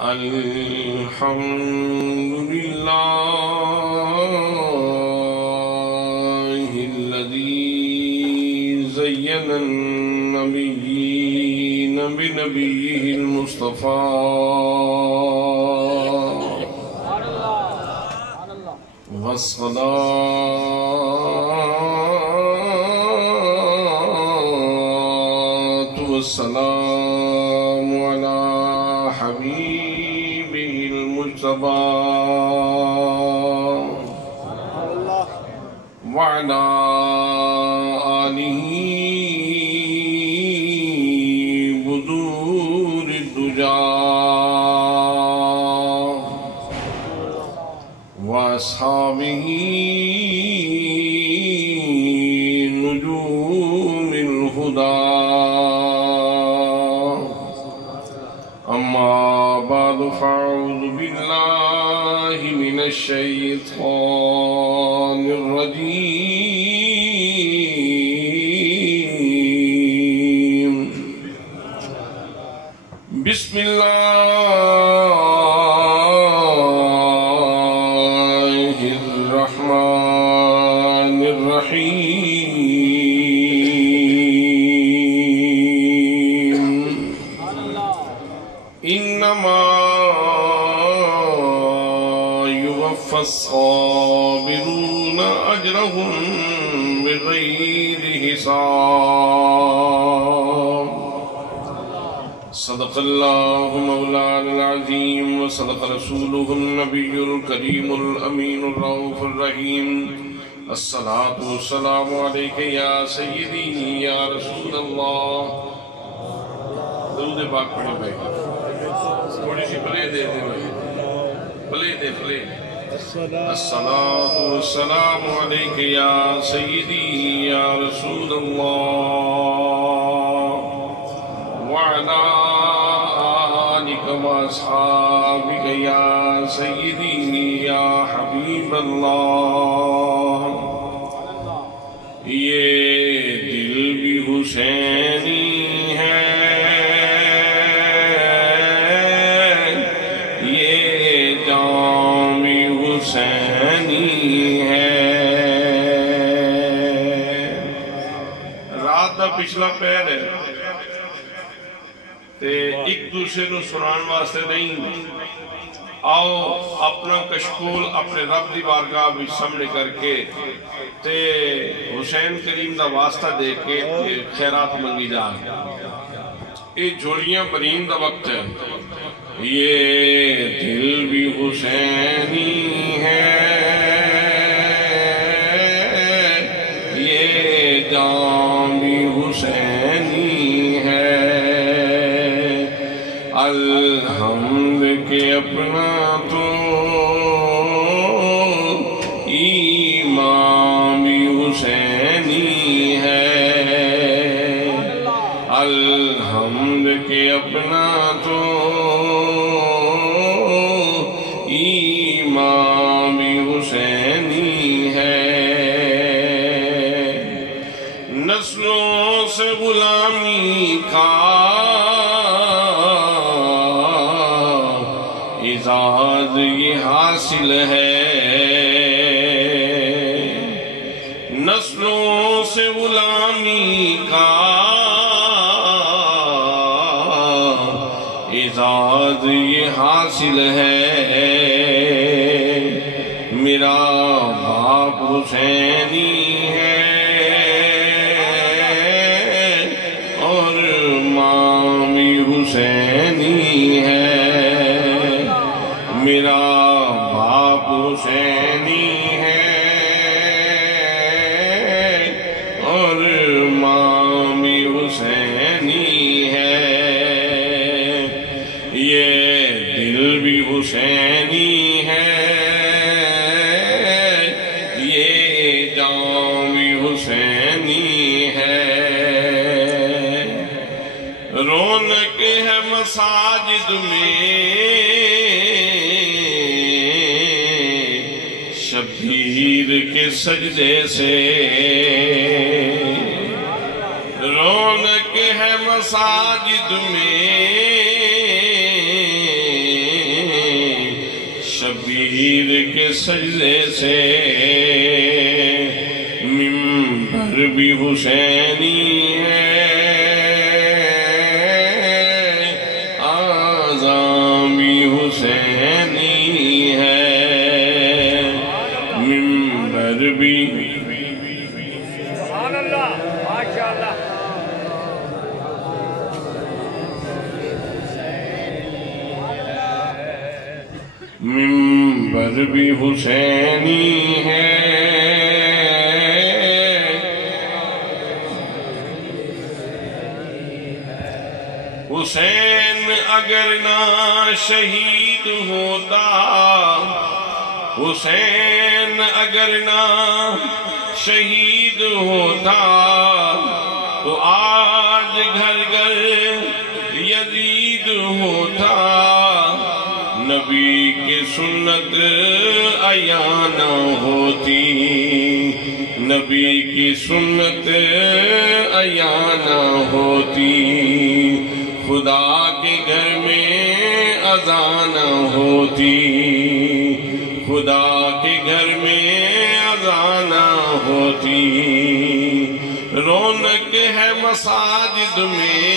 الحمد لله الذي زين النبيين بنبيه المصطفى والصلاة والسلام على حبيبه المجتبى وعلى آله بدور الدجى وأصحابه نجوم الهدى أما بعد فأعوذ بالله من الشيطان الرجيم بسم الله الرحمن الرحيم إنما يوفى الصابرون أجرهم بغير حساب صدق الله مولانا العظيم وصدق رسوله النبي الكريم الأمين الرؤوف الرحيم الصلاة والسلام عليك يا سيدي يا رسول الله درود پاک پڑھیں بھائی تھوڑی سی پلے دے پلے الصلاة والسلام عليك يا سيدي يا رسول الله وعلى آلك وأصحابك يا سيدي يا حبيب الله یہ دل بھی حسینی ہے پچھلا پیر ہے تے ایک دوسرے نو سنان واسطے نہیں آؤ اپنا کشکول اپنے رب دی بارگاہ بھی سامنے کر کے تے حسین کریم دا واسطہ دے کے خیرات منگی جان یہ جوڑیاں برین دا وقت ہے یہ دل بھی حسینی ہے حسینی ہے الحمد کے اپنا تو امام بھی حسینی ہے الحمد کے اپنا تو امام بھی حسینی ہے نسلوں سے غلامی کا اعزاز یہ حاصل ہے نسلوں سے غلامی کا اعزاز یہ حاصل ہے میرا باپ حسینی ہے حسینی ہے میرا باپ حسینی ہے اور ماں بھی حسینی ہے یہ دل بھی حسینی ہے یہ جان بھی حسینی ہے رونق ہے مساجد میں شبیر کے سجدے سے رونق ہے مساجد میں شبیر کے سجدے سے منبر بھی حسینی ہے، آذان بھی حسینی ہے، منبر بھی سبحان اللہ ماشاءاللہ منبر بھی حسینی ہے، حسین اگر نہ شہید ہوتا، حسین اگر نہ شہید ہوتا تو آج گھر گھر یزید ہوتا، نبی کی سنت عیاں نہ ہوتی، نبی کی سنت عیاں نہ ہوتی، خدا کے گھر میں اذان نہ ہوتی، خدا کے گھر میں اذان نہ ہوتی، رونق ہے مساجد میں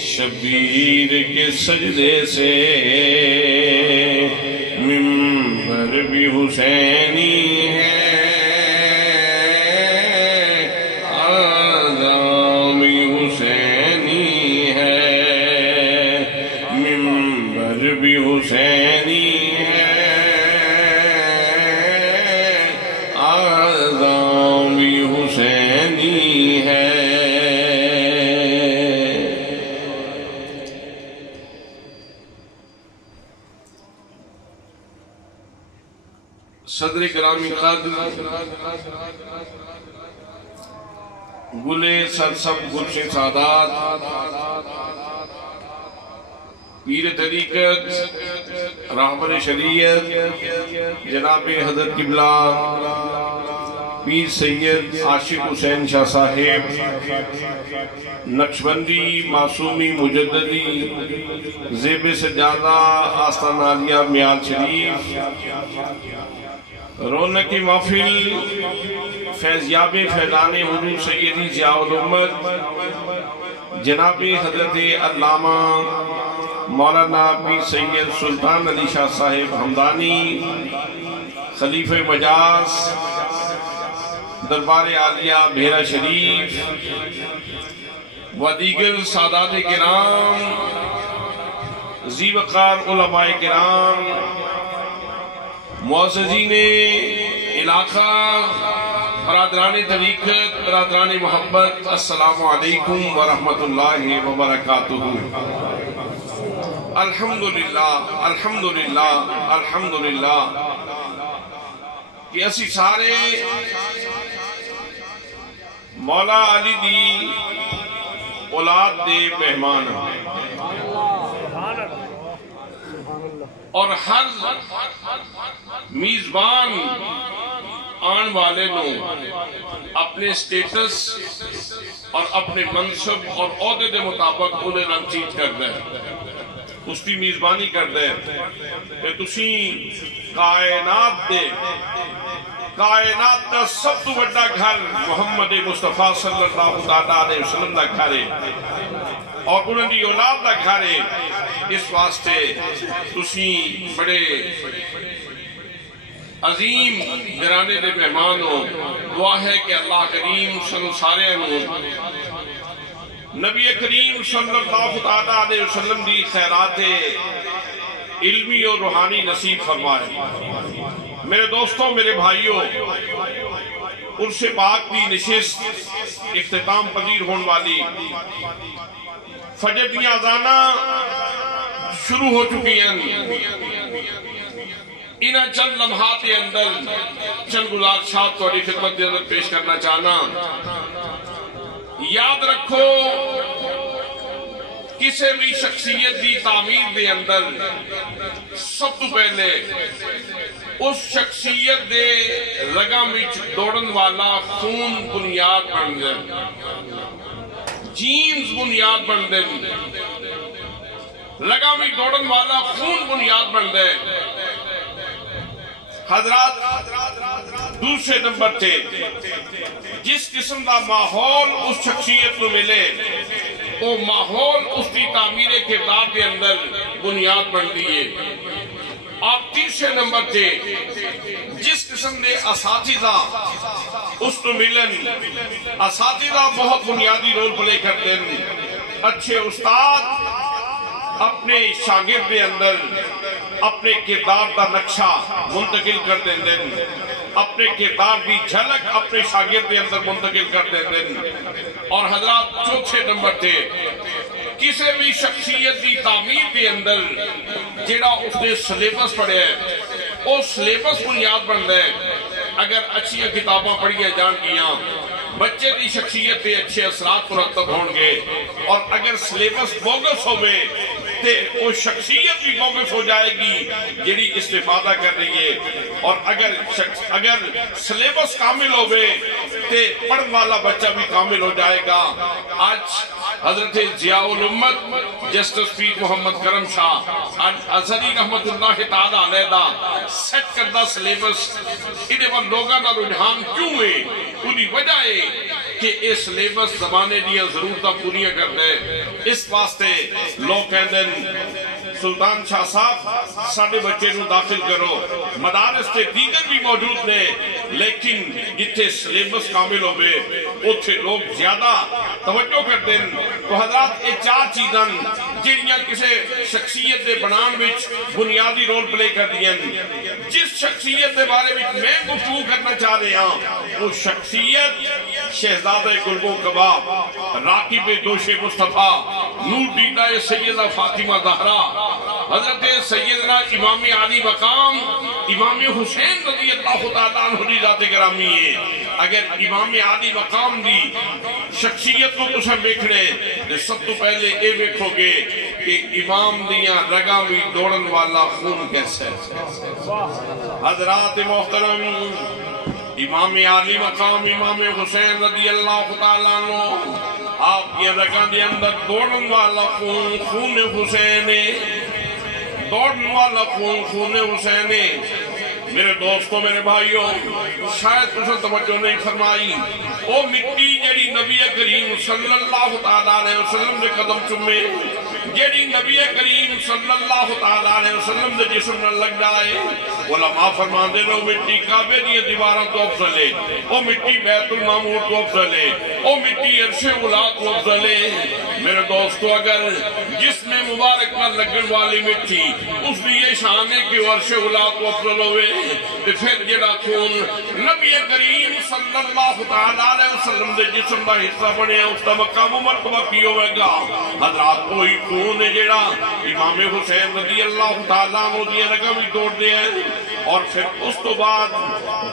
شبیر کے سجدے سے، منبر بھی حسینی ہے، آذان بھی حسینی ہے، منبر بھی حسینی ہے، آذان بھی حسینی ہے۔ صدر گرامی قدر گلے سرسب گلشن سعادات پیر طریقت راہبر شریعت جناب حضرت قبلہ پیر سید عاشق حسین شاہ صاحب نقشبندی معصومی مجددی زیب سجادہ آستان عالیہ میال شریف رونقی محفل فیضیاب فیضان حضور سیدی ضیاء الامت جناب حضرت علامہ مولانا پیر سید سلطان علی شاہ صاحب حمدانی خلیفہ مجاز دربار عالیہ بھیرہ شریف و دیگر سادات کرام ذی وقار علماء کرام معززین علاقہ برادران طریقت برادران محبت السلام علیکم ورحمت اللہ وبرکاتہ۔ الحمدللہ الحمدللہ الحمدللہ کہ اسی سارے مولا علی دی اولاد دے مہمان اور ہر میزبان آن والے نو اپنے سٹیٹس اور اپنے منصب اور عہدے دے مطابق انہیں رنچیت کر دے، اس کی میزبانی کر دے کہ تسی کائنات دا سب تو بڑا گھر محمد مصطفیٰ صلی اللہ علیہ وسلم دا گھر ہے اور انہوں نے اولاد دا گھر ہے، اس واسطے تسی بڑے عظیم گرانے دے مہمان ہو۔ دعا ہے کہ اللہ کریم صلی سارے نبی کریم صلی اللہ علیہ وسلم دی خیرات علمی اور روحانی نصیب فرمائے۔ میرے دوستوں میرے بھائیوں، عرس پاک کی نشست اختتام پذیر ہونے والی فجر کی اذانہ شروع ہو چکی ہیں۔ انہاں چند لمحات کے اندر چند گزارشات تھوڑی خدمت کے اندر پیش کرنا چاہنا۔ یاد رکھو کسی بھی شخصیت دی تعمیر دے اندر سب تو پہلے اس شخصیت دے رگاں وچ دوڑن والا خون بنیاد بن دے، جینز بنیاد بن دے۔ لگامی دوڑن والا خون بنیاد بن دے. حضرات دوسرے نمبر تے جس قسم دا ماحول اس شخصیت کو ملے وہ ماحول اس کی تعمیر کردار کے اندر بنیاد بن دیئے. اور تیسرے نمبر تے جس قسم دے اساتذہ اس کو ملن. اساتذہ بہت بنیادی رول پلے کرتے ہیں. اچھے استاد اپنے شاگرد کے اندر اپنے کردار کا نقشہ منتقل کر دیں، اپنے کردار کی جھلک اپنے شاگرد کے اندر منتقل کر دیں. اور حضرات چوتھے نمبر تے کسی بھی شخصیت کی تعمیر کے اندر جڑا اس نے سلیبس پڑھے ہے وہ سلیبس بنیاد بن ہے. اگر اچھی کتاباں پڑھیاں جان گیاں بچے دی شخصیت پہ اچھے اثرات مرتب ہون گے. اور اگر سلیبس بوگس ہوئے تے وہ شخصیت بھی بوگس ہو جائے گی جڑی استفادہ کر رہی ہے. اور اگر سلیبس کامل ہوئے تے پڑھن والا بچہ بھی کامل ہو جائے گا. آج حضرت ضیاء الامت جسٹس پیر محمد کرم شاہ ازہری رحمت اللہ تعالی علیہ دا سیٹ کردہ سلیبس انہیں پر لوگاں دا رجحان کیوں ہے؟ انہی وجہ ہے کہ یہ سلیبس زمانے دیا ضرورتہ پوریاں کر دے. اس واسطے لوگ کہندے سلطان شاہ صاحب ساڑھے بچے نو داخل کرو. مدارس تے دیگر بھی موجود نے لیکن جتھے سلیبس کامل ہوئے اتھے لوگ زیادہ توجہ کر دیں. تو حضرات یہ چار چیزاں جنیاں کسے شخصیت دے بنان وچ بنیادی رول پلے کر دیا. جس شخصیت دے بارے میں گفتگو کرنا چاہ رہے ہیں وہ شخصیت شہزادہ گلبو کباب راکب دوش مصطفیٰ نور دیدہ سیدہ فاطمہ زہرا حضرت سیدنا امام علی مقام امام حسین رضی اللہ تعالیٰ عنہ دی ذات گرامی ہے. اگر امام علی مقام دی شخصیت کو تسے دیکھنے تو سب تو پہلے اے دیکھو گے کہ امام دیاں رگا بھی دوڑن والا خون کیسے. حضرات محترم امام علی مقام امام حسین رضی اللہ تعالیٰ عنہ آپ یہ رگا دے اندر دوڑن والا خون خون حسین دوڑن والا خون حسین. میرے دوستوں میرے بھائیوں شاید تسے توجہ نہیں فرمائی وہ مٹی جڑی نبی کریم صلی اللہ تعالیٰ علیہ وسلم دے قدم چمے جڑی نبی کریم صلی اللہ تعالیٰ علیہ وسلم دے جسم نہ لگ جائے علماء فرمان دے وہ مٹی کعبے دی دیواراں تو افضل ہے، وہ مٹی بیت المعمور تو افضل ہے، وہ مٹی عرش اولا تو افضل ہے. میرے دوستو اگر جس میں مبارک نہ لگن والی مٹی اس لیے شان ہے کہ عرش اولا تو افضل ہوئے تو پھر جڑا خون نبی کریم صلی اللہ تعالیٰ علیہ وسلم دے جسم دا حصہ بنے اس کا مقام و مرتبہ کی ہوئے گا. حضرات وہی خون ہے جڑا امام حسین رضی اللہ تعالیٰ عنہ دی رگا بھی توڑ دے ہیں. اور پھر اس تو بعد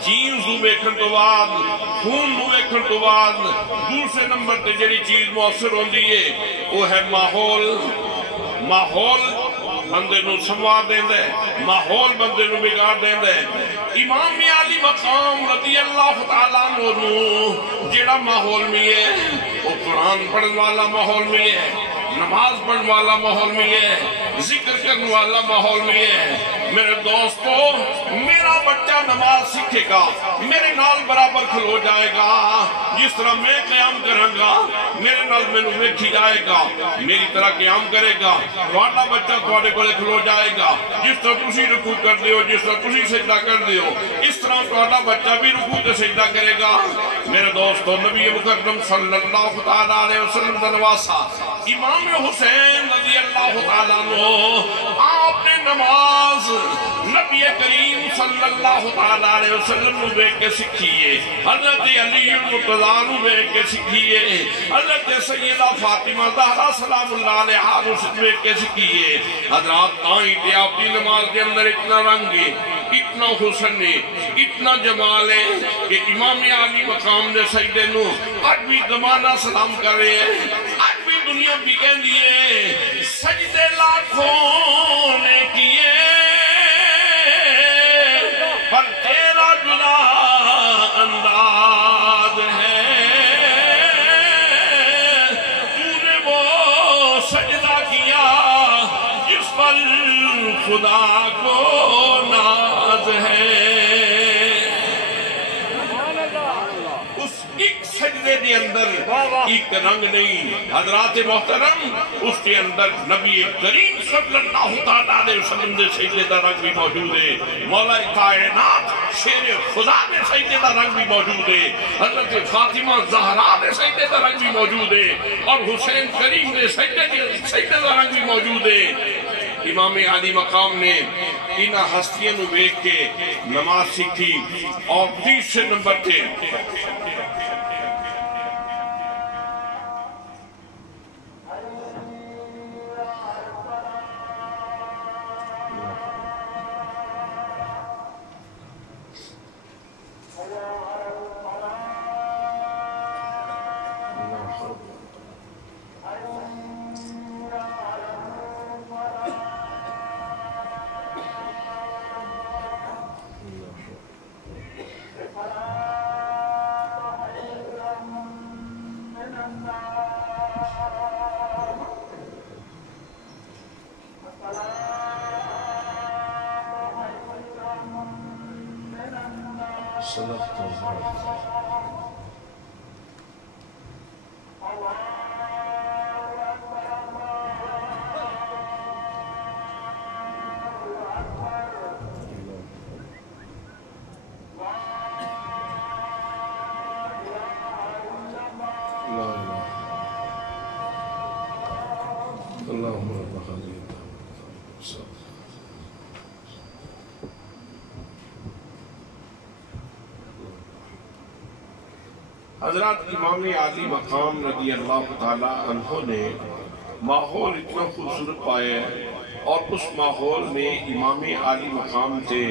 جین زو بیکھن تو بعد خون زو بیکھن تو بعد دوسرے نمبر تے جڑی چیز مؤثر ہوں دیئے وہ ہے ماحول بندے نو سنوار دیں دے ماحول بندے نو بگاڑ دیں دے. امام علی مقام رضی اللہ تعالیٰ عنہ جڑا ماحول ملے وہ قرآن پڑھن والا ماحول ملے نماز پڑھن والا ماحول ملے ذکر کرنے والا ماحول ملے. میرے دوستو میرا بچہ نماز سکھے گا میرے نال برابر کھلو جائے گا. جس طرح میں قیام کروں گا میرے نال میں نو ویکھی جائے گا میری طرح قیام کرے گا. تھوڑا بچہ تھوڑے کولے کھلو جائے گا جس طرح تسی رکوع کر دیو جس طرح تسی سجدہ کر دیو اس طرح تھوڑا بچہ بھی رکوع تے سجدہ کرے گا. میرے دوستو نبی مکرم صلی اللہ تعالیٰ علیہ وسلم دا نواسا امام حسین رضی اللہ تعالیٰ عنہ آپ نے نماز نبی کریم صلی اللہ تعالیٰ علیہ وسلم نو بیک کے سکھیے حضرت علی المرتضیٰ نو بیک کے سکھیے حضرت سیدہ فاطمہ زہرا سلام اللہ علیہ نو بیک کے سکھیے. حضرات تائیں تے آپ دی نماز کے اندر اتنا رنگ ہے اتنا حسن ہے اتنا جمال ہے کہ امام علی مقام دے سجدے نو آج بھی زمانہ سلام کر رہے ہیں. آج بھی دنیا بھی کہہ دیئے سجدے لاکھوں نے کیے پر تیرا جدا انداز ہے. تو نے وہ سجدہ کیا خدا کو ناز ہے، اس ایک سجدے کے اندر ایک رنگ نہیں حضرات محترم، اس کے اندر نبی کریم صلی اللہ علیہ وسلم دے سجدے دا رنگ بھی موجود ہے، مولا کائنات شیر خدا دے سجدے دا رنگ بھی موجود ہے، حضرت فاطمہ زہرا دے سجدے دا رنگ بھی موجود ہے، اور حسین کریم دے سجدے دا رنگ بھی موجود ہے۔ امام عالی مقام نے انہا ہستیاں نو بیک کے نماز سیکھی، اور تیسرے نمبر تھے حضرات امام عالی مقام رضی اللہ تعالیٰ عنہ نے ماحول اتنا خوبصورت پایا ہے، اور اس ماحول میں امام عالی مقام سے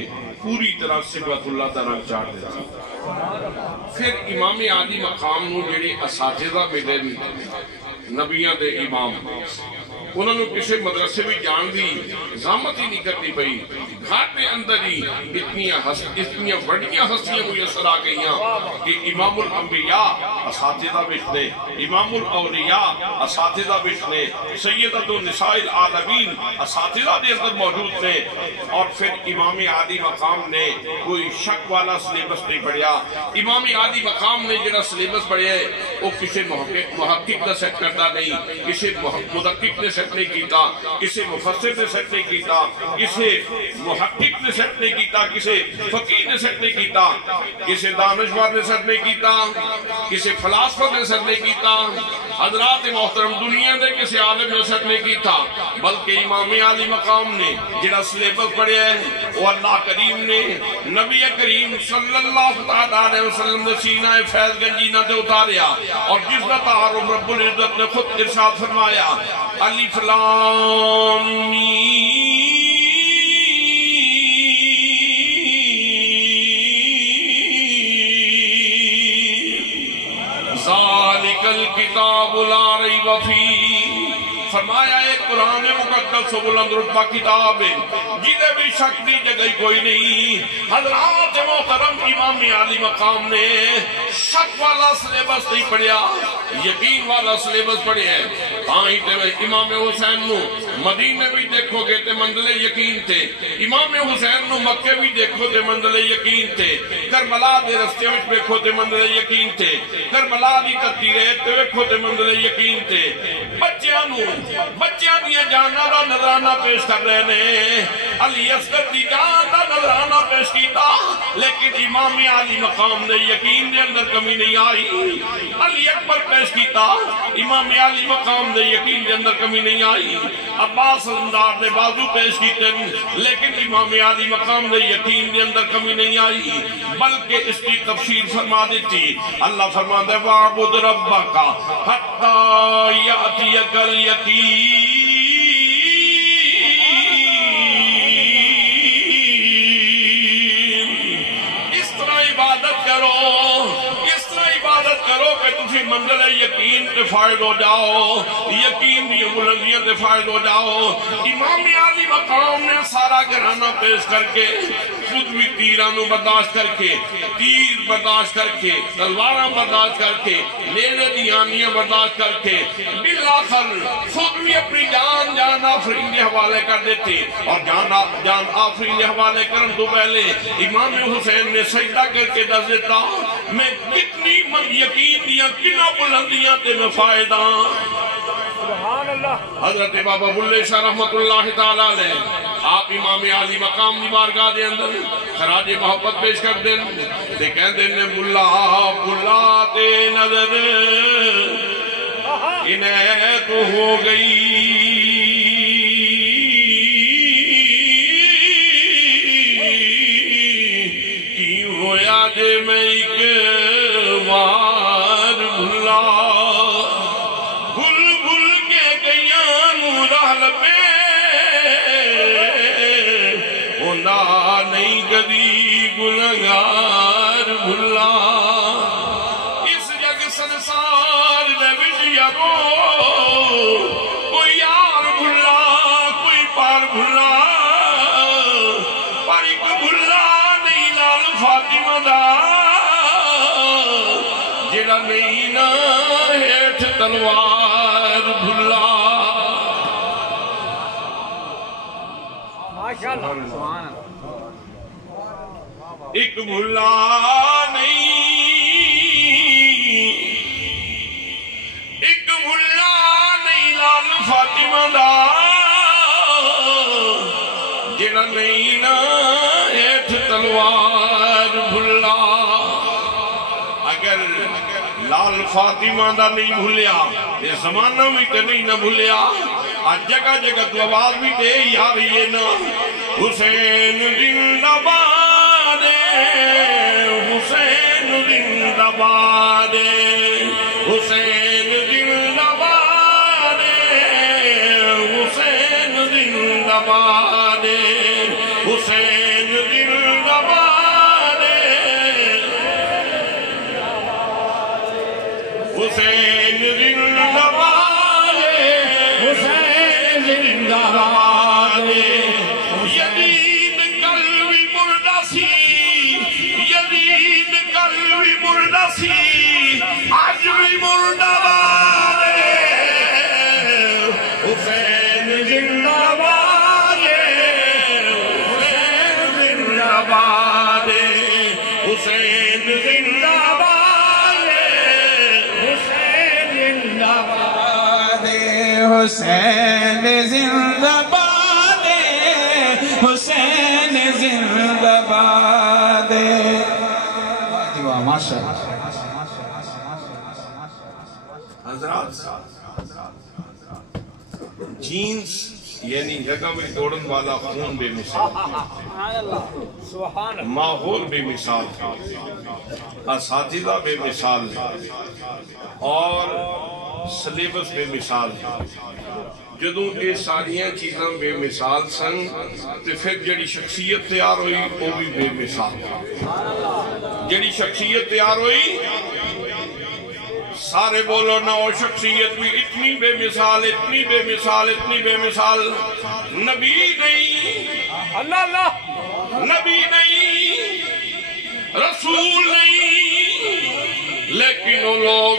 پوری طرح صبغت اللہ کا رنگ چاڑ دیتا۔ پھر امام عالی مقام نو جڑے اساتذہ ملے نبیاں دے امام، انہوں نے کسی مدرسے بھی جان دی زحمت ہی نہیں کرنی پئی، گھر کے اندر ہی اتنی بڑیاں ہستیاں میسر آ گئیاں کہ امام الانبیاء اساتذہ بشنے، امام الاولیاء اساتذہ بشنے، سیدۃ النساء العالمین اساتذہ دے اندر موجود تھے۔ اور پھر امام عالی مقام نے کوئی شک والا سلیبس نہیں پڑھیا، امام عالی مقام نے جڑا سلیبس پڑھیا ہے وہ کسی محقق نے سیٹ کرتا نہیں، کسی مدقق نے سیٹ نہیں کیتا، کسی مفسر نے سیٹ نہیں کیتا، کسی محقق نے سیٹ نہیں کیتا، کسی فقیہ نے سیٹ نہیں کیتا، کسی دانشور نے سیٹ نہیں کیتا، کسی فلاسفہ نے سیٹ نہیں کیتا، حضرات محترم دنیا دے کسی عالم نے سیٹ نہیں کیتا، بلکہ امام عالی مقام نے جنہا سلیبس پڑھے ہے وہ اللہ کریم نے نبی کریم صلی اللہ علیہ وسلم نے سینہ فیض گنجینہ دے اتاریا، اور جس کا تعارف رب العزت نے خود ارشاد فرمایا الف لام میم ذالک الکتاب لا ریب فیہ، فرمایا ایک قرآن مقدس و بلند رتبہ کتاب ہے جنہیں بھی شک دی جگہ کوئی نہیں۔ حضرات محترم امام عالی مقام نے شک والا سلیبس نہیں پڑھیا، یقین والا سلیبس پڑھیا ہے۔ آئیں تے امام حسین نو مدینہ بھی دیکھو گے تے منزل یقین تھے، امام حسین نو مکہ بھی دیکھو تے منزل یقین تھے، کربلا دے رستے میں دیکھو تے منزل یقین تھے، کربلا دی تتی ریت تے دیکھو تے منزل یقین تھے۔ بچیاں دیا جانا دا نظرانہ پیش کر رہے نے، علی اصغر دی جان دا نظرانہ پیش کیتا، لیکن امام عالی مقام نے یقین دے اندر کمی نہیں آئی۔ علی اکبر پیش کیتا، امام عالی مقام نے یقین دے اندر کمی نہیں آئی۔ عباس علمدار نے بازو پیش کیتے، لیکن امام عالی مقام نے یقین دے اندر کمی نہیں آئی، بلکہ اس کی تفسیر فرما دیتی۔ اللہ فرما دے وَعْبُدْ رَبَّكَ حَتَّى يَأْتِيَكَ الْيَقِينُ، اس طرح عبادت کرو کہ تجھے تسی منزل یقین تے فائد ہو جاؤ، یقین دی بلندیاں تے فائد ہو جاؤ۔ امام عالی مقام نے سارا گھرانہ پیش کر کے، خود بھی تیرانو برداشت کر کے، تیر برداشت کر کے، تلواراں برداشت کر کے، نیزے دیانیاں برداشت کر کے، بالآخر خود بھی اپنی جان آفرین کے حوالے کر دیتے، اور جان آفرین کے حوالے کرن تو پہلے امام حسین نے سجدہ کر کے دس دیتا، میں کتنی یقین دیا کنا بلندیاں تے میں فائدہ۔ سبحان اللہ۔ حضرت بابا بلے شاہ رحمت اللہ تعالیٰ علیہ آپ امام عالی مقام دی بارگاہ دے اندر خراج محبت پیش کر دیں تے کہہ دیں بلا تے نظر عنایت ہو گئی، کی ہویا جے میں ایک وار بھلا، بھل بھل کے گیاں نو رہل پہ ہونا نہیں کدی گنہگار بھلا۔ اس جگ سنسار دے وچ یارو کوئی یار بھلا کوئی پار بھلا، پر ایک بھلا نہیں لال فاطمہ دا جڑا نہیں نہ ہیٹھ تلوار بھلا۔ ماشاءاللہ۔ ایک بھلا نہیں، ایک بھلا نہیں لال فاطمہ دا جڑا نہیں نہ ہیٹھ تلوار بھلا۔ اگر لال فاطمہ دا نہیں بھولیا یہ زمانہ بھی تے نہیں نہ بھولیا، آج جگہ جگہ تو آواز بھی تے یار یہ نا حسین زندہ باد، حسین زندہ باد، حسین زندہ باد، حسین زندہ باد، حسین زندہ باد، حسین زندہ باد، حسین زندہ باد۔ یزید قلبی مردہ سی، یزید قلبی مردہ سی، آج بھی مردہ باد، حسین زندہ باد، حسین زندہ باد، حسین زندہ باد، حسین زندہ باد، حسین زندہ باد، حسین زندہ باد۔ ماشاء حضرات جینز یعنی جگہ میں دوڑن والا خون بے مثال، سبحان اللہ، سبحان اللہ۔ ماحول بے مثال، اساتذہ بے مثال اور سلیبس بے مثال۔ جدوں یہ ساریاں چیزاں بے مثال سن تو پھر جڑی شخصیت تیار ہوئی وہ بھی بے مثال، جڑی شخصیت تیار ہوئی سارے بولو نا وہ شخصیت بھی اتنی بے مثال، اتنی بے مثال، اتنی بے مثال، نبی نہیں، اللہ اللہ، نبی نہیں، رسول نہیں، لیکن وہ لوگ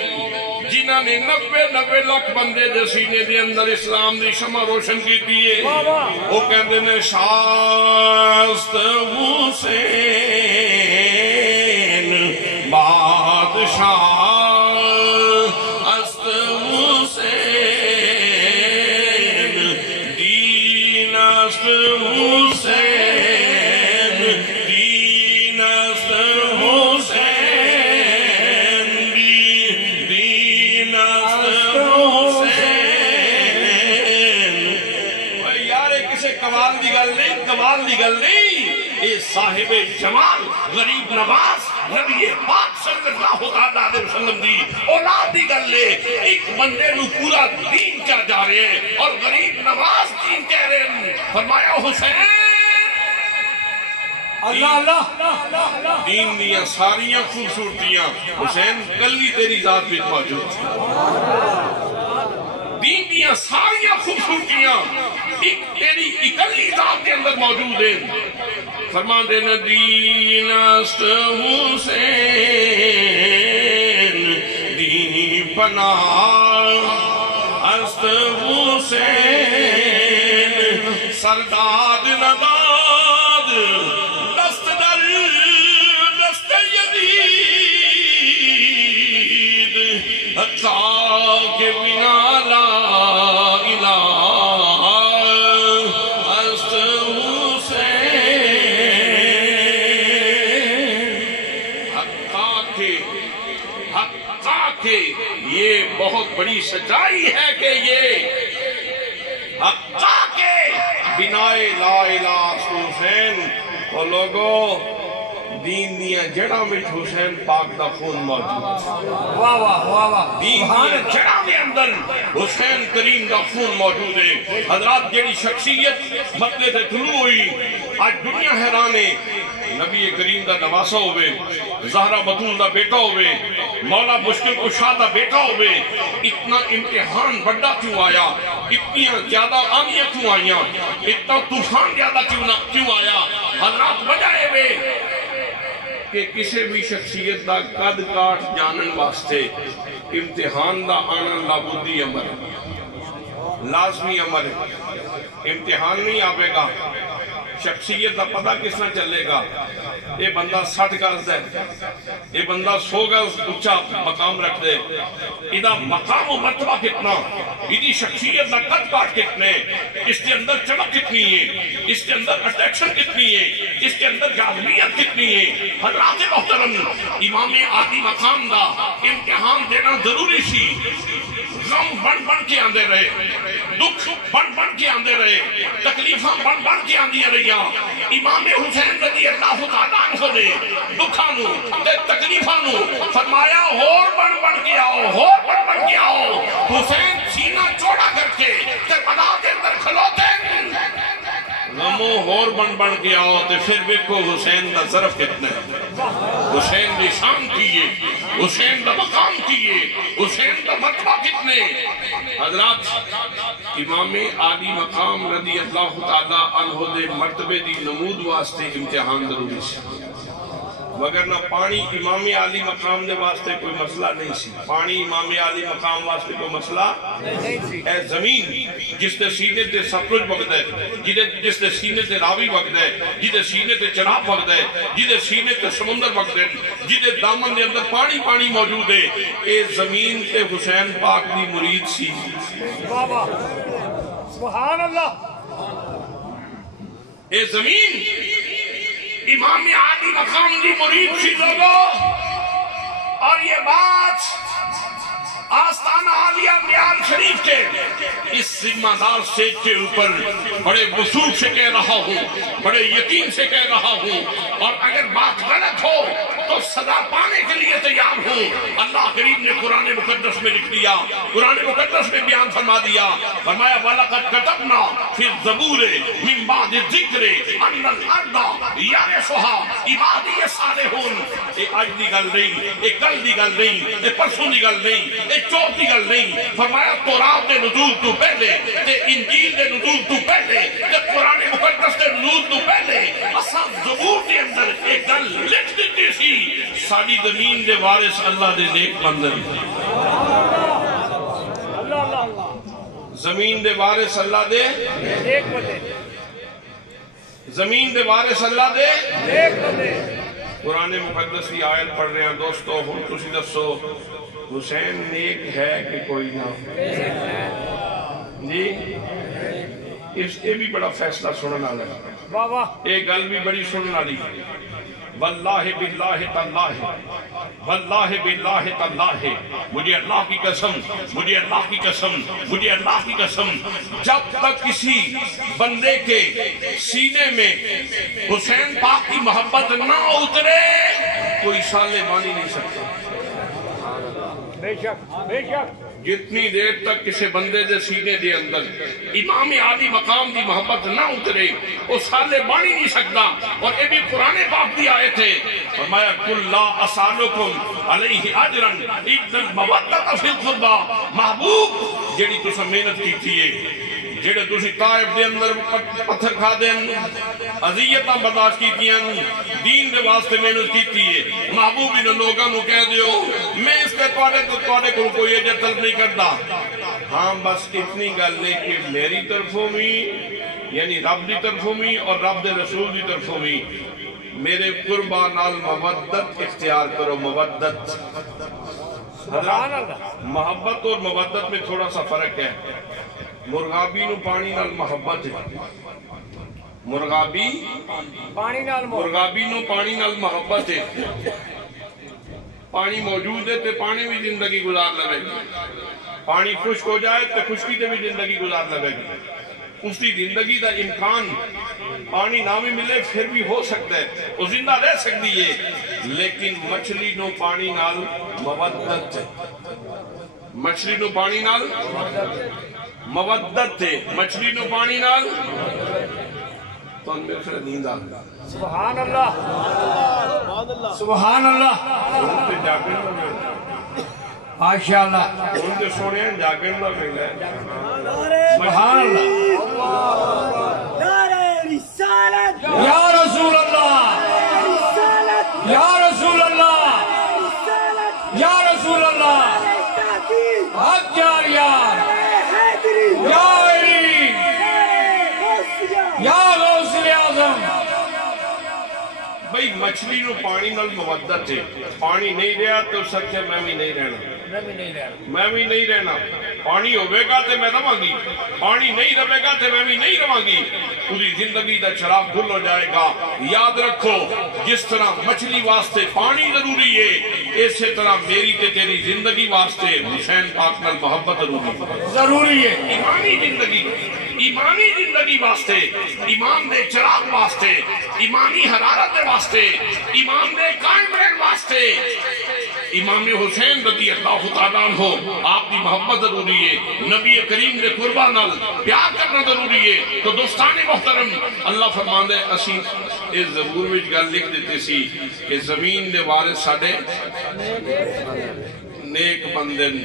جنہاں نے 90 لاکھ بندے دے سینے دے اندر اسلام دی شمع روشن کی دیئے، وہ کہندے نے شاست حسین بادشاہ، است حسین دین، است حسین دین، است حسین دین، است حسین۔ یار کسے کمال دی گل نہیں، کمال دی گل نہیں، اے صاحب جمال غریب نواز نبی پاک صلی اللہ علیہ وسلم دی اولاد دی گل لے، ایک بندے نو پورا دین چاہ جا رہے ہیں اور غریب نواز دین کہہ رہے ہیں۔ فرمایا حسین اللہ اللہ دین دیا ساریاں خوبصورتیاں حسین کلی تیری ذات بھی موجود تھی دین دیا ساریاں خوبصورتیاں تیری اکلی ذات کے اندر موجود ہیں فرما دینا دین است حسین دین پناہ است حسین سرداد نداد دست در دست یدید حقا کے بنا لا الہ است حسین حقا کے یہ بہت بڑی سچائی ہے کہ یہ حقا کے بنائے لا الہ است حسین اور لوگوں دین دیا جڑا میں حسین پاک دا خون موجود واہ واہ واہ واہ دین دیا جڑا میں اندر حسین کریم دا خون موجود ہے حضرات جڑی شخصیت مطلع سے طلوع ہوئی آج دنیا حیرانے نبی کریم دا نواسا ہوئے زہرہ بطول دا بیٹا ہوئے مولا مشکل کشا دا بیٹا ہوئے اتنا امتحان بڑا کیوں آیا اتنی زیادہ آنیاں کیوں آئیاں اتنا طوفان زیادہ کیوں آیا حضرات وجہ ہے کہ کسی بھی شخصیت دا قد کاٹ جانن واسطے امتحان دا آنا لابودی عمل لازمی عمل امتحان نہیں آوے گا شخصیت دا پتہ کس نہ چلے گا یہ بندہ 60 گز ہے یہ بندہ 100 گز اچھا مقام رکھ دے ادھا مقام و مرتبہ کتنا ادھی شخصیت دا قد کاٹ کتنے اس کے اندر چمک کتنی ہے اس کے اندر اٹریکشن کتنی ہے اس کے اندر جاذبیت کتنی ہے حضرات محترم امام عالی مقام دا امتحان دینا ضروری سی غم بڑھ کے آندے رہے دکھ بڑھ کے آندے رہے تکلیفاں بڑھ کے آندی رہی امام حسین رضی اللہ تعالیٰ عنہ نے دکھانو تے تکلیفانو فرمایا ہور بڑھ کے آؤ حسین سینہ چوڑا کر کے کربلا کے اندر کھلوتے غمو ہور بڑھ کے آؤ تے پھر دیکھو حسین دا ظرف کتنے حسین دی شان کیے حسین دا مقام کیے حسین دا مرتبہ کتنے حضرات امام عالی مقام رضی اللہ تعالیٰ عنہ دے مرتبے دی نمود واسطے امتحان ضروری سے وگرنہ پانی امام عالی مقام دے واسطے کوئی مسئلہ نہیں سی پانی امام عالی مقام واسطے کوئی مسئلہ اے زمین جس نے سینے تے سپرج وقت ہے جس نے سینے تے راوی وقت ہے جس سینے تے چناب وقت ہے جس سینے تے سمندر وقت ہے جس دامن دے اندر پانی موجود ہے اے زمین تے حسین پاک دی مرید سی سبحان اللہ اے زمین امام عالی مقام دی مرید سی لوگو اور یہ بات آستانہ عالیہ میال شریف کے اس ذمہ دار سیج کے اوپر بڑے وصول سے کہہ رہا ہوں بڑے یقین سے کہہ رہا ہوں اور اگر بات غلط ہو تو سزا پانے کے لیے تیار ہوں اللہ کریم نے قرآن مقدس میں لکھ دیا قرآن مقدس میں بیان فرما دیا فرمایا وَلَقَدْ كَتَبْنَا فِي الزَّبُورِ مِن بَعْدِ الذِّكْرِ أَنَّ الْأَرْضَ يَرِثُهَا عِبَادِيَ الصَّالِحُونَ اے آج دی گل نہیں اے کل دی گل نہیں اے پرسوں دی گل نہیں اے چوتھی گل نہیں فرمایا تورات دے نزول تو پہلے تے انجیل دے نزول تو پہلے تے قرآن مقدس دے نزول تو پہلے اساں زبور دے اندر ایک گل لکھ دیتی سی ساری زمین دے وارث اللہ دے نیک بندے زمین دے وارث اللہ دے نیک بندے زمین دے وارث اللہ دے نیک بندے قرآن مقدس کی آیت پڑھ رہے ہیں دوستو ہم تسی دسو حسین نیک ہے کہ کوئی نہ جی اس یہ بھی بڑا فیصلہ سننا لگا واہ واہ ایک گل بھی بڑی سننا لی واللہ باللہ تاللہ واللہ باللہ تاللہ مجھے اللہ کی قسم مجھے اللہ کی قسم مجھے اللہ کی قسم جب تک کسی بندے کے سینے میں حسین پاک کی محبت نہ اترے کوئی سالے مانی نہیں سکتا بے شک جتنی دیر تک کسی بندے دے سینے دے اندر امام عالی مقام دی محبت نہ اترے وہ سالے بانی نہیں سکتا. اور یہ بھی قرآن پاک دی آئے تھے فرمایا قل لا اسالکم علیہ اجرا الا المودۃ فی القربى. محبوب جیڑی تساں محنت کیتی ہے جڑے تسی طائف دے اندر پتھر کھا دین اذیتاں برداشت کیتیاں دین دے واسطے محنت کیتی ہے محبوب ان لوگاں نو کہہ دیو میں اس تے تواڈے کول کوئی اجر طلب نہیں کردا. ہاں بس اتنی گل ہے کہ میری طرفوں بھی یعنی رب دی طرفوں بھی اور رب دے رسول دی طرفوں بھی میرے قربا نال مودت اختیار کرو. مودت حضرات محبت اور مودت میں تھوڑا سا فرق ہے. مرغابی نو پانی نال محبت ہے. مرغابی نو پانی نال محبت ہے. پانی موجود ہے تے پانی بھی زندگی گزار لگے گی. پانی خشک ہو جائے تے خشکی تے بھی زندگی گزار لگے گی. اس کی زندگی دا امکان پانی نہ بھی ملے پھر بھی ہو سکتا ہے وہ زندہ رہ سکتی ہے. لیکن مچھلی نو پانی نال مودت ہے. مچھلی نو پانی نال مودت ہے. مچھلی نو پانی نال تو ان میں پھر نیند آ گئی. سبحان اللہ سبحان اللہ ان پہ جاگن میں ماشاءاللہ ان پہ سونے ہیں جاگن میں سبحان اللہ یا رسول اللہ یا رسول اللہ یا رسول اللہ حق جاریار یا علی یا غوث اعظم. بھئی مچھلی نو پانی نال مودت ہے. پانی نہیں رہا تو سچ ہے میں بھی نہیں رہنا. میں بھی نہیں رہنا. پانی ہوئے گا تے میں رہاں گی. پانی نہیں رہے گا تے میں بھی نہیں رہاں گی. پوری زندگی دا چراغ گل ہو جائے گا. یاد رکھو جس طرح مچھلی واسطے پانی ضروری ہے اسی طرح میری تے تیری زندگی واسطے حسین پاک نال محبت ضروری ہے. ایمانی زندگی واسطے ایمان دے چراغ واسطے ایمانی حرارت دے واسطے ایمان دے قائم رہن واسطے امام حسین رضی اللہ تعالیٰ عنہ آپ کی محبت ضروری ہے. نبی کریم دے قربان نال پیار کرنا ضروری ہے. تو دوستان محترم اللہ فرمان دے اسی اس زبور وچ گل لکھ دیتے سی کہ زمین دے وارث ساڈے نیک بندن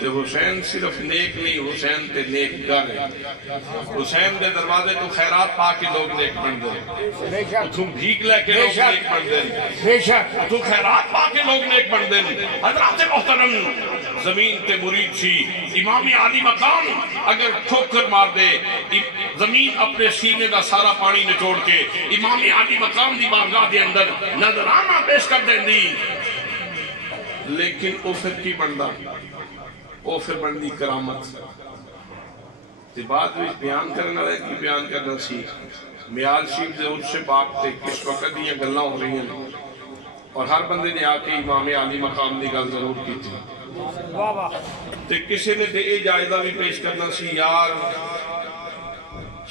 تے حسین صرف نیک نہیں حسین تے نیک گر ہے. حسین دے دروازے تو خیرات پا کے لوگ نیک بندن تو بھیک لے کے لوگ نیک بندن تو خیرات پا کے لوگ نیک بندن. حضرات محترم زمین تے مرید سی امام عالی مقام اگر ٹھوکر مار دے زمین اپنے سینے دا سارا پانی نچوڑ کے امام عالی مقام دی بارگاہ دے اندر نظرانہ پیش کر دیں دی. لیکن او پھر کی بندہ او پھر بندی کرامت تے بعد میں بیان کرنا ہے کی بیان کرنا سی. میال شیف دے عرش پاک تے کس وقت دیا گلہ ہو رہی ہیں اور ہر بندے نے آکے امام عالی مقام دی گل ضرور کی تھی. تے کسی نے تے اے جائزہ بھی پیش کرنا سی یار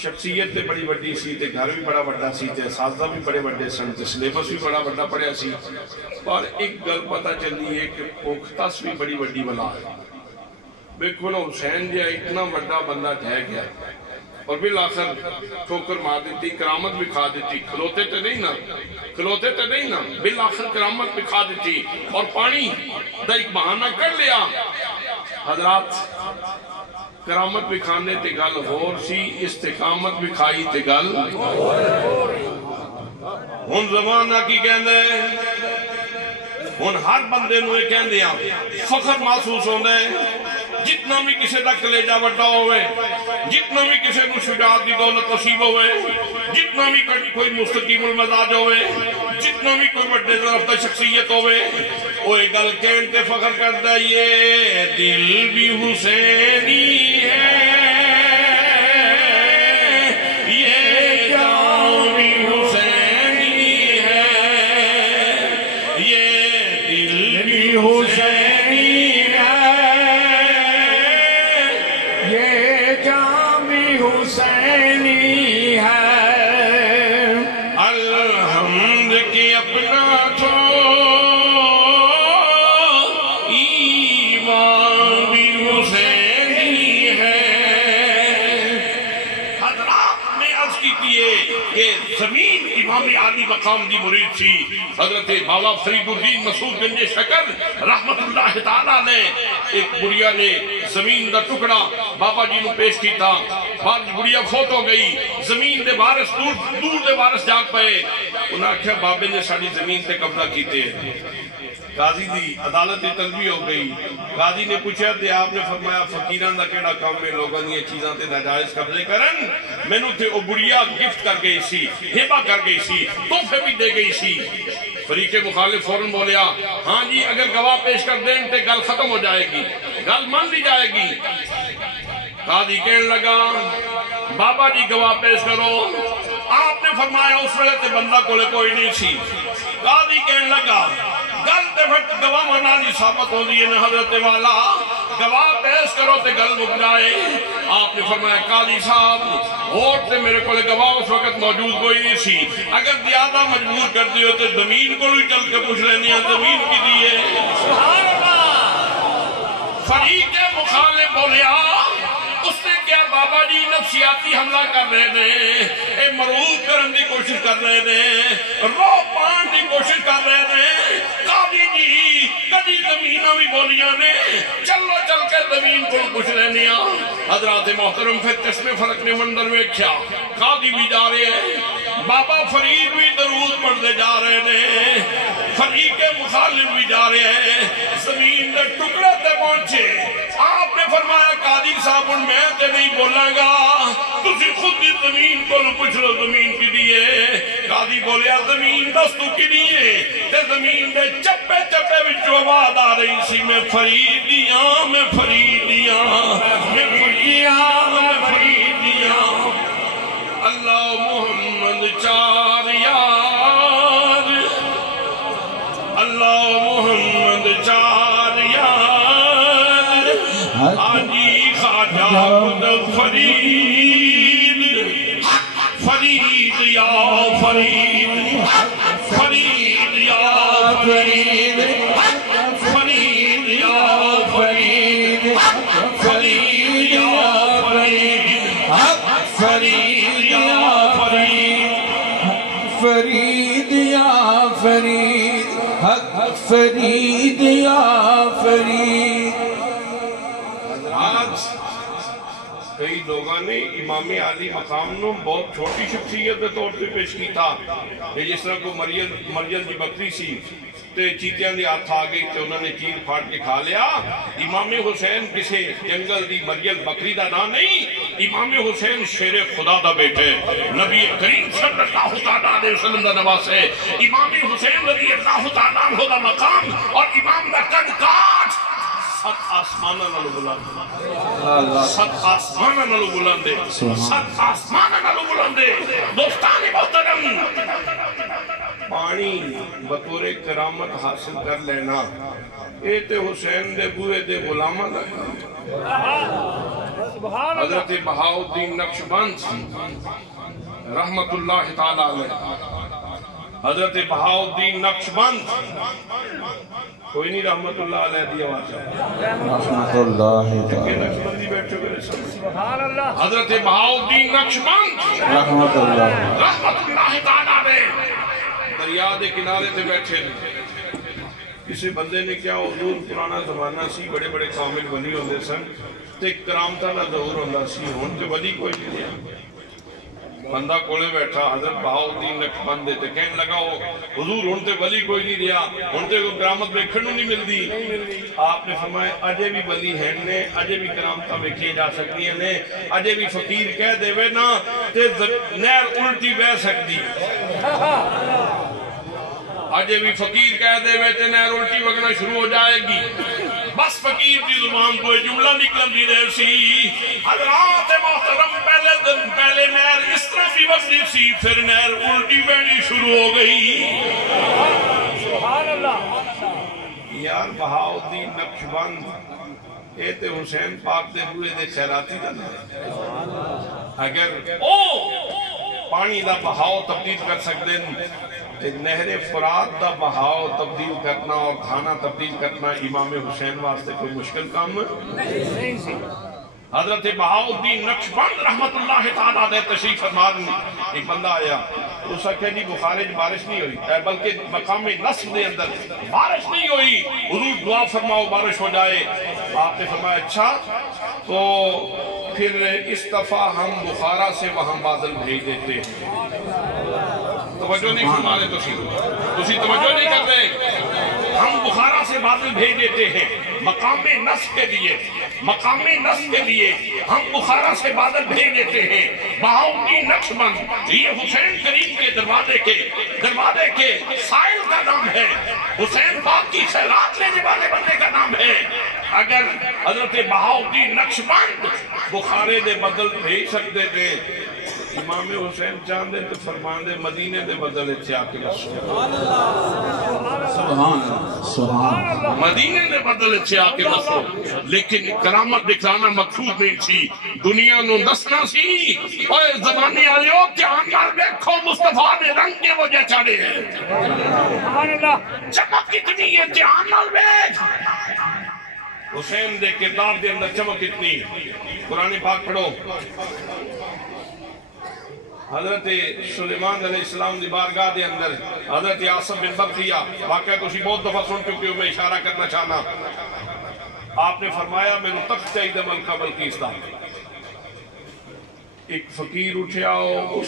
شخصیت تے بڑی بڑی سی تے گھر بھی بڑا بڑا سی تے اساتذہ بھی بڑے بڑے سن تے سلیبس بھی بڑا بڑا پڑھیا سی. اور ایک گل پتہ چلی ہے کہ پوختس بھی بڑی بڑی بلا ہے. بالکل حسین جی اتنا بڑا بندہ ٹھہ گیا اور بالآخر ٹھوکر مار دیتی کرامت بھی کھا دیتی. کھلوتے تے نہیں نا بالآخر کرامت بھی کھا دیتی اور پانی دا ایک بہانہ کر لیا. حضرات کرامت بھی کھانے تے گل غور سی استقامت بھی کھائی تے گل ہن زمانہ کی کہندے ہن ہر بندے نو یہ کہندے ہیں فخر محسوس ہوندے جتنا بھی کسی دا کلیجہ بڑا ہوئے جتنا بھی کسی نو شجاعت دی دولت نصیب ہوئے جتنا بھی کوئی مستقیم المزاج ہوئے جتنا بھی کوئی بڑے رفتہ شخصیت ہوئے وہ ایک گل کہنتے فخر کرتا یہ دل بھی حسینی ہے یہ جان بھی حسینی ہے یہ دل بھی حسینی ہے یہ جان بھی حسینی ہے. الحمد کی اپنا ایمان بھی حسینی یہ کہ زمین امام عالی مقام دی مرید تھی. حضرت بابا فرید الدین مسعود گنج شکر رحمت اللہ تعالیٰ نے ایک گڑیا نے زمین دا ٹکڑا بابا جی نو پیش کی تھا. بعد گڑیا فوت ہو گئی. زمین دے وارث دور دے وارث جاگ پئے. انہاں کہا بابے نے ساری زمین تے قبضہ کیتے. قاضی دی عدالت دی طلبی ہو گئی. قاضی نے پوچھا تے آپ نے فرمایا فقیران دا کیڑا کام میں لوگاں دی چیزاں تے ناجائز قبضے کرن. مینوں تے او گڑیا گفٹ کر گئی سی, ہبہ کر گئی سی, تحفے بھی دے گئی سی. فریق مخالف فوراً بولیا ہاں جی اگر گواہ پیش کر دیں تے گل ختم ہو جائے گی, گل مان لی جائے گی. قاضی کہنے لگا بابا جی گواہ پیش کرو. آپ نے فرمایا اس وقت بندہ کولے کوئی نہیں سی. قاضی کہنے لگا گل تے پھٹ گواہ منالی ثابت ہو دیئے نا حضرت والا, گواہ پیش کرو تے گل مک جائے. آپ نے فرمایا قاضی صاحب ووٹ تے میرے کولے گواہ اس وقت موجود کوئی نہیں سی. اگر زیادہ مجبور کر دیو تے زمین کو بھی چل کے پوچھ لینی ہے زمین کی دیئے. فریق مخالف بولیا اس نے کیا بابا جی نفسیاتی حملہ کر رہے تھے, اے مروب کرن دی کوشش کر رہے تھے, رو پان دی کوشش کر رہے تھے. قاضی جی کدی زمینہ بھی بولیاں نے چلو چل کے زمین کو پوچھ لینیا. حضرات محترم پھر چشم فلک نے منظر میں کیا. قاضی بھی جا رہے ہیں, بابا فرید بھی درود پڑھتے جا رہے ہیں, فریق مخالف بھی جا رہے ہیں. زمین دے ٹکڑے تے پہنچے. آپ نے فرمایا قاضی صاحب میں تے نہیں بولاں گا, تسی خود دی زمین کو پوچھ لو زمین کی دیئے. قاضی بولیا زمین دستو کی دیئے. تے زمین دے چپے چپے وچوں آواز آ رہی سی میں فریدیاں میں فریدیاں میں فریدیاں میں فریدیاں. اللہ محمد چار یار, اللہ محمد چار یار, آجی خواجہ خود فرید, فرید یا فرید, فرید یا فرید, فرید یا فرید, فرید یا فرید, فرید یا فرید, فرید یا فرید, حق فرید یا فرید. حضرات کئی لوگاں نے امام عالی مقام نو بہت چھوٹی شخصیت کے طور پہ پیش کی تھا. جس طرح کو مریم دی بکری سی تے چیتیاں دی ہاتھ آ گئی تے انہوں نے چیر پھاڑ کے کھا لیا. امام حسین کسے جنگل دی مریم بکری دا نام نہیں, امام حسین شیر خدا دا بیٹے, نبی کریم صلی اللہ علیہ وسلم دا نواز ہے. امام حسین رضی اللہ تعالیٰ عنہ دا مقام اور امام دا قد کاٹ ست آسمانہ نلو بلند, ست آسمانہ نلو بلند, ست آسمانہ نلو بلند. دوستان محترم, پانی بطور کرامت حاصل کر لینا اے تے حسین دے بوئے دے غلامہ دا. حضرت بہاؤالدین نقشبند رحمت اللہ تعالیٰ علیہ, حضرت بہاؤالدین نقشبند, کوئی نہیں رحمت اللہ علیہ دی آواز ہے, رحمت اللہ تعالیٰ, نقشبندی بیٹھو گئے سمجھ. حضرت بہاؤالدین نقشبند رحمت اللہ تعالیٰ علیہ دریا دے کنارے تے بیٹھے. کسی بندے نے کیا حضور پرانا زمانہ سی, بڑے بڑے کامل ولی ہوندے سن تے کرامتہ دا ظہور ہوندا سی, ہون تے ولی کوئی نہیں ہے. بندہ کولے بیٹھا حضرت بہاؤالدین نقشبند تے کہنے لگا حضور ہون تے ولی کوئی نہیں رہا, ہون تے کوئی کرامت بیکھنوں نہیں ملدی. آپ نے فرمایا اجے بھی ولی ہیں نے, اجے بھی کرامتہ بیکھی جا سکتی ہیں نے, اجے بھی فقیر کہہ دے وے نا تے نہر الٹی بہ سکتی, اجے بھی فقیر کہہ دے وے تے نہر الٹی وگنا شروع ہو جائے گی. بس فقیر کی زبان کو جملہ نکلن دی دیر سی. حضرات محترم پہلے نہر اس طرح بھی وقتی سی, پھر نہر الٹی بہنی شروع ہو گئی. سبحان اللہ. یار بہاؤالدین نقشبند اے تے حسین پاک دے ہوئے دے خیراتی دا نام. اگر پانی دا بہاؤ تبدیل کر سکتے تے نہر فرات دا بہاؤ تبدیل کرنا اور دھانا تبدیل کرنا امام حسین واسطے کوئی مشکل کام نہیں سی. حضرت بہاؤالدین نقشبند رحمت اللہ تعالیٰ علیہ تشریف فرما ایک بندہ آیا اس کہ جی بخارے بارش نہیں ہوئی بلکہ مقام نصب دے اندر بارش نہیں ہوئی حضور دعا فرماؤ بارش ہو جائے آپ نے فرمایا اچھا تو پھر اس دفعہ ہم بخارا سے وہاں بادل بھیج دیتے ہیں توجہ نہیں فرما رہے تسی توجہ نہیں کر رہے ہم بخارا سے بادل بھیج دیتے ہیں مقام نصب کے لیے ہم بخارا سے بادل بھیج دیتے ہیں بہاؤالدین نقشبند یہ حسین کریم کے دروازے کے سائل کا نام ہے حسین پاک کی خیرات لینے والے بندے کا نام ہے اگر حضرت بہاؤالدین نقشبند بخارے دے بدل بھیج سکتے تھے امام حسین چاندے تو فرمان دے مدینے دے بدل اچھے آکے مدینے دے بدل اچھے آکے رسو لیکن کرامت دکھلانا مقصود نہیں تھی دنیا نو دسنا سی اوہ زمانے آلیو کہ آنگار بیکھو مصطفیٰ نے رنگ کے وجہ چاڑے ہیں چمک کتنی ہے آنگار بیکھ حسین دے کردار دے اندر چمک اتنی قرآن پاک پڑھو حضرت سلیمان علیہ السلام دی بارگاہ دے اندر حضرت عاصم بن برقیہ واقعہ تو اسی بہت دفعہ سن چکے ہو میں اشارہ کرنا چاہنا آپ نے فرمایا میں نے تخت چاہیے ملکہ بلقیس ایک فقیر اٹھیا ہو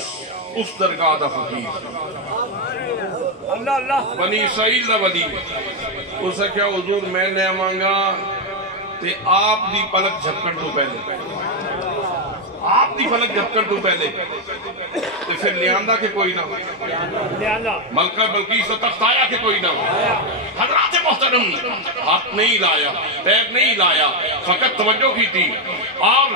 اس درگاہ دا فقیر بنی اسرائیل دا ولی اس نے کیا حضور میں نے مانگا تے آپ دی پلک جھپکن تو پہلے تو پھر لیاندہ کے کوئی نہ ملکہ بلقیس تو تخت آیا کہ کوئی نہ حضرات محترم ہاتھ نہیں لایا پیر نہیں لایا فقط توجہ کی تھی اور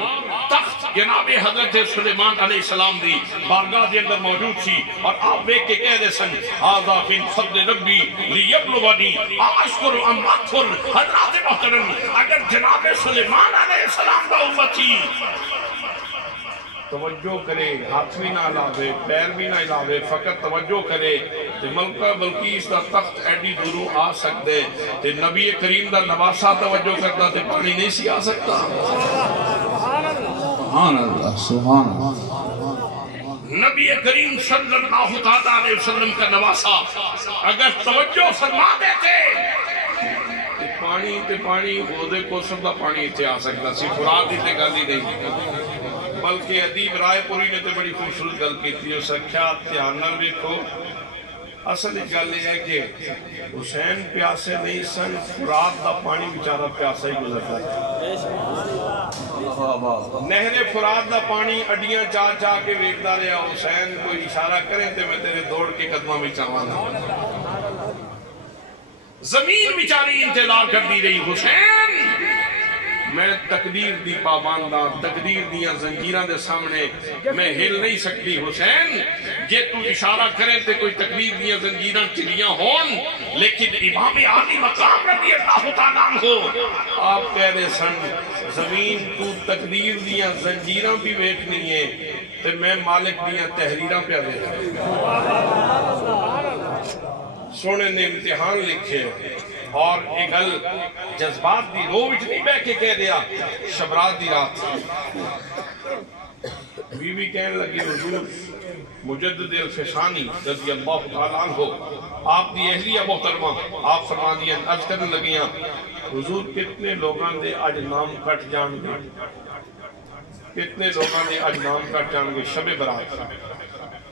تخت جناب حضرت سلیمان علیہ السلام دی بارگاہ دے اندر موجود تھی اور آپ دیکھ کے کہہ دے سن ھذا من فضل ربی لیبلونی اشکر ام اکفر حضرات محترم اگر جناب سلیمان علیہ السلام کا امتی توجہ کرے ہاتھ بھی نہ لاوے پیر بھی نہ لاوے فقط توجہ کرے کہ ملکہ بلقیس دا تخت ایڈی دوروں آ سکتے کہ نبی کریم دا نواسا توجہ کرتا تے پانی نہیں سی آ سکتا سبحان اللہ سبحان اللہ نبی کریم صلی اللہ علیہ وسلم کا نواسا اگر توجہ فرما دیتے پانی غودے کو سب دا پانی اتھے آ سکتا سی فراد اتھے گالی نہیں بلکہ ادیب رائے پوری نے تو بڑی خوبصورت گل کی تھی اس اکھیا تیانل بھی کو اصل گل یہ ہے کہ حسین پیاسے نہیں سن فرات دا پانی بیچارہ پیاسا ہی گزرتا ہے نہر فرات دا پانی اڈیاں چاہ کے ویکتا رہا حسین کوئی اشارہ کریں تے میں تیرے دوڑ کے قدمہ میں چاہوانا زمین بیچاری انتظار کر دی رہی حسین میں تقدیر دی پاباندہ تقدیر دیا زنجیران دے سامنے میں ہل نہیں سکتی حسین یہ تو اشارہ کریں تے کوئی تقدیر دیا زنجیران چلیاں ہون لیکن امام عالی مقام رضی اللہ تعالیٰ ہو آپ کہہ رہے سن زمین تو تقدیر دیا زنجیران بھی بیٹھ نہیں ہے تے میں مالک دیا تحریران پہ دے سونے نے امتحان لکھے اور ایک گل جذبات دی رو وچ نہیں بے کے کہہ دیا شبرات دی رات بی کہنے لگی حضور مجدد الفشانی رضی اللہ تعالیٰ عنہ آپ دی اہلیہ محترمہ آپ فرما دیا عرض کرنے لگیاں حضور کتنے لوگاں دے آج نام کٹ جان گے کتنے لوگاں دے آج نام کٹ جان گے شب برات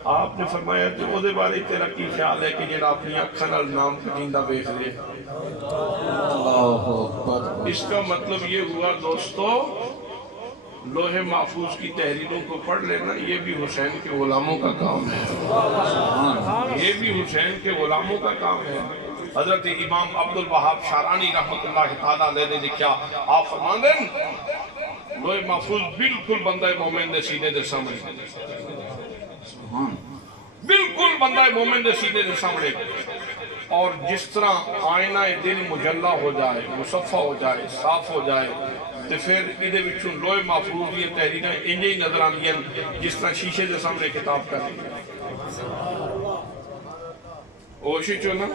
آپ نے فرمایا کہ وہ دے بارے تیرا کی خیال ہے کہ جنہا اپنی اکھن نام کٹیندہ بیخ لے اس کا مطلب یہ ہوا دوستو لوح محفوظ کی تحریروں کو پڑھ لینا یہ بھی حسین کے غلاموں کا کام ہے یہ بھی حسین کے غلاموں کا کام ہے حضرت امام عبدالوہاب شارانی رحمت اللہ تعالیٰ علیہ نے لکھا آپ فرمان دیں لوح محفوظ بالکل بندہ مومن دے سینے دے سامنے بالکل بندہ مومن دے سینے دے سامنے اور جس طرح آئینہ دل مجلہ ہو جائے مصفہ ہو جائے صاف ہو جائے تو پھر ادھے بچوں لوح محفوظ یہ تحریریں انجے ہی نظر آندی ہیں جس طرح شیشے دے سامنے کتاب کریں اوشی چونا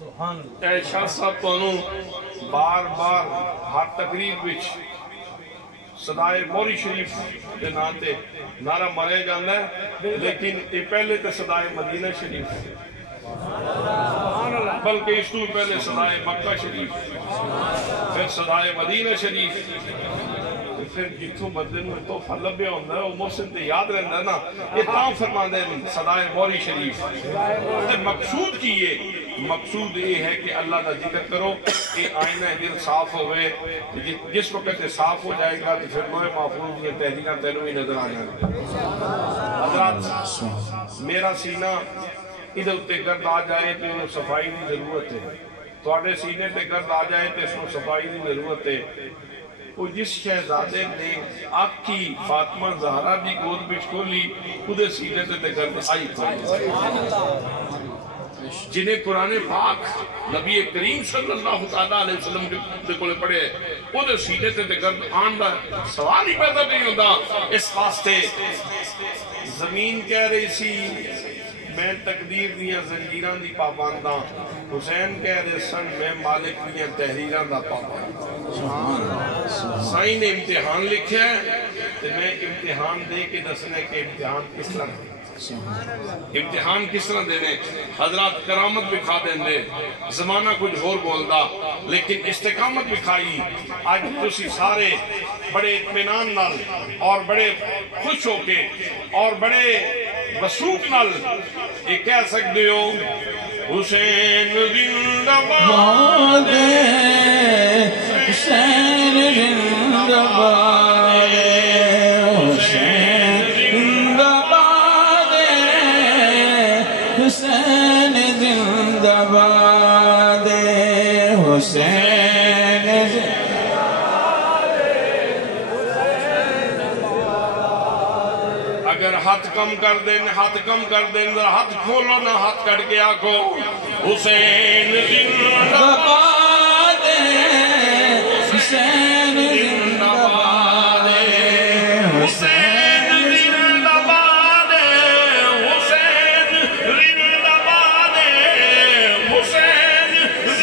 اے شاہ صاحب تو بار بار ہر تقریب وچ صدائے موری شریف دے ناتے نعرہ مرے جاندہ ہے، لیکن یہ پہلے تے صدائے مدینہ شریف بلکہ اس تو پہلے صدائے مکہ شریف، پھر صدائے مدینہ شریف، پھر جتوں بدن میں تحفہ لبیا ہوندہ ہے وہ محسن تے یاد رہندہ ہے نا، یہ تاں فرما دے صدائے موری شریف تے مقصود کیے، مقصود یہ ہے کہ اللہ دا ذکر کرو کہ آئینہ دل صاف ہوئے، جس وقت صاف ہو جائے گا تو پھر لوہے محفوظ یہ تحریرہ تینوں ہی نظر آ جائیں گے۔ حضرات میرا سینہ ادھر اتے گرد آ جائے تو انہوں صفائی دی ضرورت ہے، تواڈے سینے تے گرد آ جائے تو اس میں صفائی دی ضرورت ہے۔ وہ جس شہزادے نے آپ کی فاطمہ زہرا دی گود بچ کھولی خودے سینے تے گرد آئی کھولی، جنہیں قرآن پاک نبی کریم صلی اللہ علیہ وسلم کے کولے پڑھے وہ دے سینے تے گرد آن دا سوال ہی پیدا نہیں ہوتا۔ اس واسطے زمین کہہ رہی سی میں تقدیر دیا زنجیران دی پابانداں، حسین کہہ رہے سن میں مالک دیا تحریران دا پابانداں۔ سائن نے امتحان لکھے تو میں امتحان دے کے دسنے کے امتحان کس طرح دے، امتحان کس طرح دینے، حضرات کرامت بکھا دیں، زمانہ کچھ اور بولدا لیکن استقامت بکھائی۔ آج تسی سارے بڑے اطمینان نال اور بڑے خوش ہو کے اور بڑے وسوق نال یہ کہہ سکتے ہو حسین زندہ باد، حسین زندہ باد، حسین زندہ باد، حسین زندہ باد، حسین اگر ہاتھ کم کر دیں، ہاتھ کم کر دیں، ہاتھ کھولو نہ ہاتھ کٹ کے آکو حسین زندہ باد، حسین زندہ باد، حسین زندہ باد، حسین زندہ باد، حسین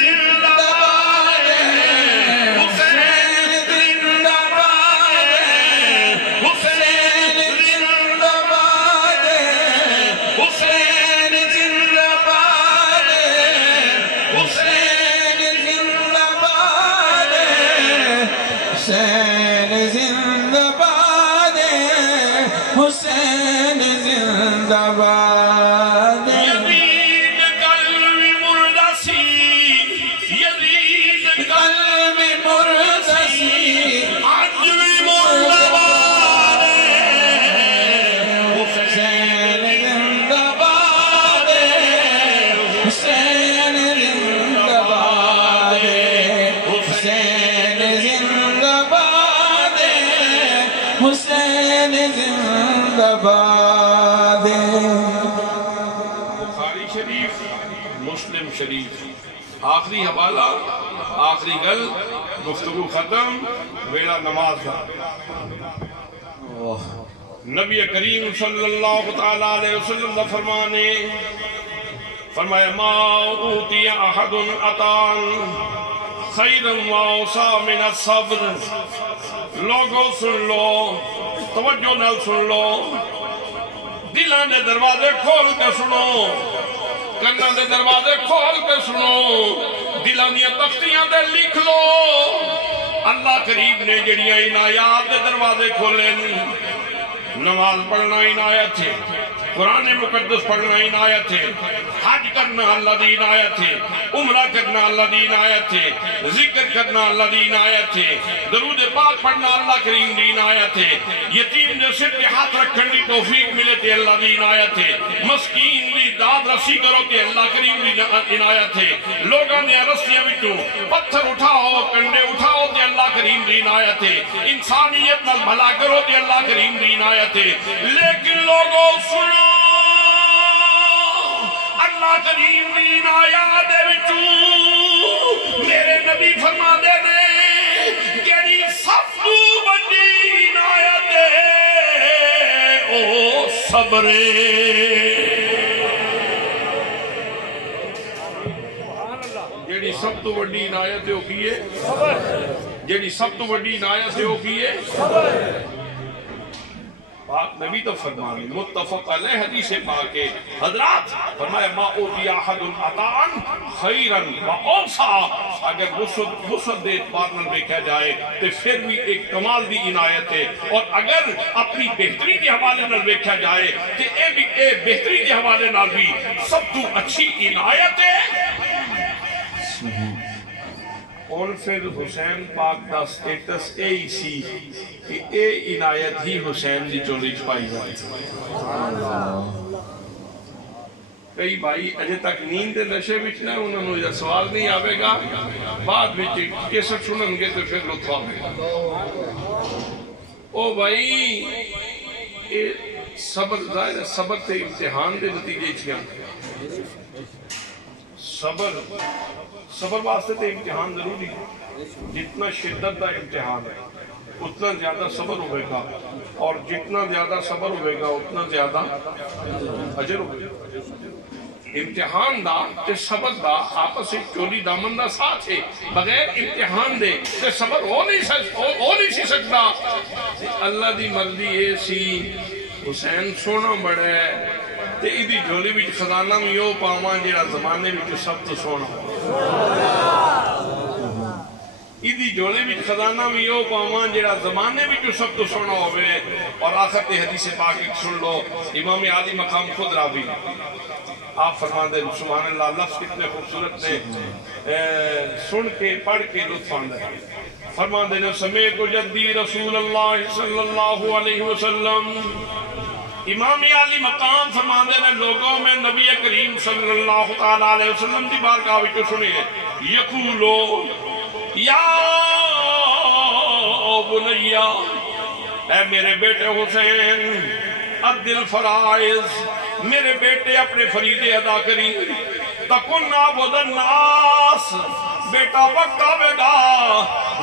زندہ باد، حسین زندہ باد، حسین زندہ باد، حسین زندہ باد، حسین زندہ باد، حسین زندہ باد، حسین زندہ باد۔ یزید قلب مردہ سی، یزید قلب مردہ سی، آج بھی مردہ باد حسین زندہ باد، حسین زندہ باد، حسین زندہ باد، حسین زندہ باد۔ بخاری شریف، مسلم شریف، آخری حوالہ، آخری گل، گفتگو ختم، ویلا نماز دا۔ نبی کریم صلی اللہ علیہ وسلم دا فرمانے فرمایا ما اوتی احد اتان خیرا واوسا من الصبر۔ لوگوں سن لو، توجہ نال سن لو، دلان دے دروازے کھول کے سنو، کناں دے دروازے کھول کے سنو، دلان دیا تختیاں دے لکھ لو۔ اللہ قریب نے جڑیاں عنایات دے دروازے کھولے، نماز پڑھنا عنایت ہے، قرآن مقدس پڑھنا عنایت ہے، حج کرنا اللہ دی عنایت ہے، عمرہ کرنا اللہ دی عنایت ہے، ذکر کرنا اللہ دی عنایت ہے، درود پاک پڑھنا اللہ کریم دی عنایت ہے، یتیم نے سر پہ ہاتھ رکھن دی توفیق ملے تے اللہ دی عنایت ہے، مسکین دی داد رسی کرو تے اللہ کریم دی عنایت ہے، لوگاں نے رسیاں بٹو پتھر اٹھاؤ کنڈے اٹھاؤ تے اللہ کریم دی عنایت ہے، انسانیت نال بھلا کرو تے اللہ کریم دی عنایت ہے۔ لیکن لوگوں سنو اللہ کریم دی عنایات دے وچوں میرے نبی فرما دے نے کیڑی سب تو بڑی عنایت ہے او صبر سب تو بڑی عنایت ہے وہ کی ہے جیڑی سب تو بڑی عنایت ہے وہ کی ہے پاک نبی تو فرمانے متفق علیہ حدیث پاک ہے حضرات فرمایا ما اوتی احد عطاء خیرا و اوسع اگر وسعت دے اعتبار نال دیکھا جائے تو پھر بھی ایک کمال دی عنایت ہے اور اگر اپنی بہتری کے حوالے نال دیکھا جائے تو اے بہتری کے حوالے نال بھی سب تو اچھی عنایت ہے اور پھر حسین پاک دا سٹیٹس اے ہی سی کہ اے عنایت ہی حسین دی چولی چھپائی جائے کئی بھائی اجے تک نیند نشے وچ نہ انہوں نے یہ سوال نہیں آوے گا بعد وچ کیسے سنن گے تو پھر لطف آوے گا او بھائی صبر ظاہر ہے صبر تے امتحان دے نتیجے چھیاں صبر واسطے تے امتحان ضروری ہے جتنا شدت دا امتحان ہے اتنا زیادہ صبر ہوئے گا اور جتنا زیادہ صبر ہوئے گا اتنا زیادہ اجر ہوئے گا امتحان دا تے صبر دا آپس ایک چولی دامن دا ساتھ ہے بغیر امتحان دے تے صبر ہو نہیں سکتا اللہ دی مرضی ہے سی حسین سونا بڑا ہے تے ایدی جھولی بچ خزانہ میں یو پاواں جیڑا زمانے میں سب تو سونا ایدی جھولی بچ خزانہ میں یو پاواں جیڑا زمانے میں سب تو سونا ہوئے اور آخر تے حدیث پاک ایک سن لو امام عالی مقام خود راوی آپ فرمان دے سبحان اللہ لفظ کتنے خوبصورت نے سن کے پڑھ کے لطف آندے فرمان دے سمیت جدی رسول اللہ صلی اللہ علیہ وسلم امام عالی مقام فرمان دے لوگوں میں نبی کریم صلی اللہ علیہ وسلم دی بارگاہ وچ سنیے یقولو یا بنیا اے میرے بیٹے حسین عدل فرائض میرے بیٹے اپنے فریضے ادا کری تکن عبد الناس بیٹا وقت آوے گا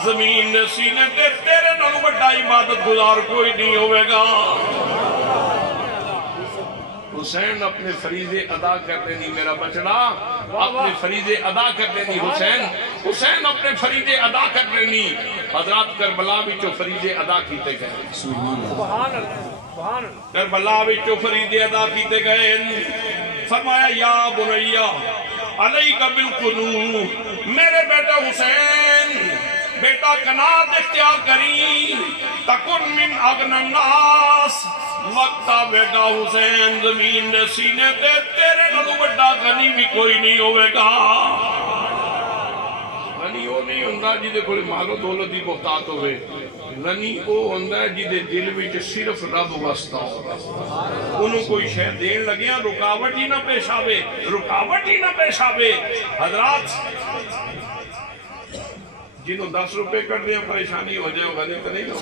زمین نے سینے تے تیرے نالوں بڑا عبادت گزار کوئی نہیں ہوئے گا حسین اپنے فریضے ادا کر دینی میرا بچڑا اپنے فریضے ادا کر دینی حسین اپنے فریضے ادا کر دینی حضرات کربلا بھی جو فریضے ادا کیتے گئے کربلا بھی جو فریضے ادا کیتے گئے فرمایا یا بنیا علیک بالقنو میرے بیٹا حسین بیٹا قناعت اختیار کری تکن من اغنى الناس وقت آوے گا حسین زمین نے سینے تے تیرے نالوں بڑا غنی بھی کوئی نہیں ہوئے گا غنی وہ نہیں ہوندہ جیدے کوئی مال و دولت دی بہتات ہوئے غنی وہ ہوندہ جیدے دل وچ صرف رب واسطہ ہوگا انہوں کوئی شے دین لگیاں رکاوٹ ہی نہ پیش آوے حضرات جنہوں 10 روپے کٹ دیا پریشانی ہو جائے غنی تو نہیں ہو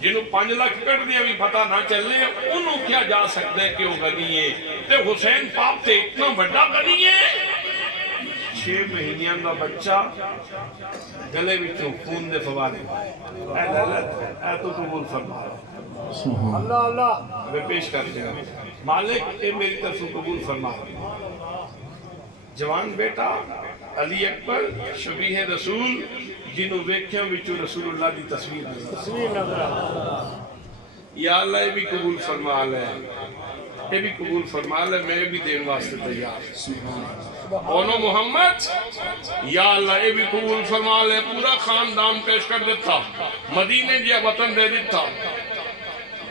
جنہوں 5 لاکھ کٹ دیا بھی پتہ نہ چلے انہوں کیا جا سکتا ہے کہ وہ غنی ہے تے حسین پاپ تے اتنا بڑا غنی ہے 6 مہینیاں دا بچہ گلے وچوں خون دے فوارے اے تو قبول فرما اللہ اللہ میں پیش کرتے ہیں مالک اے میری طرف قبول فرما جوان بیٹا علی اکبر شبیہ رسول جنہوں ویکھیاں وچوں رسول اللہ دی تصویر نظر یا اللہ یہ بھی قبول فرما لے یہ بھی قبول فرما لے میں بھی دین واسطے تیار اونو محمد یا اللہ یہ بھی قبول فرما لے پورا خاندان پیش کر دیتا مدینے جیا وطن دے دیتا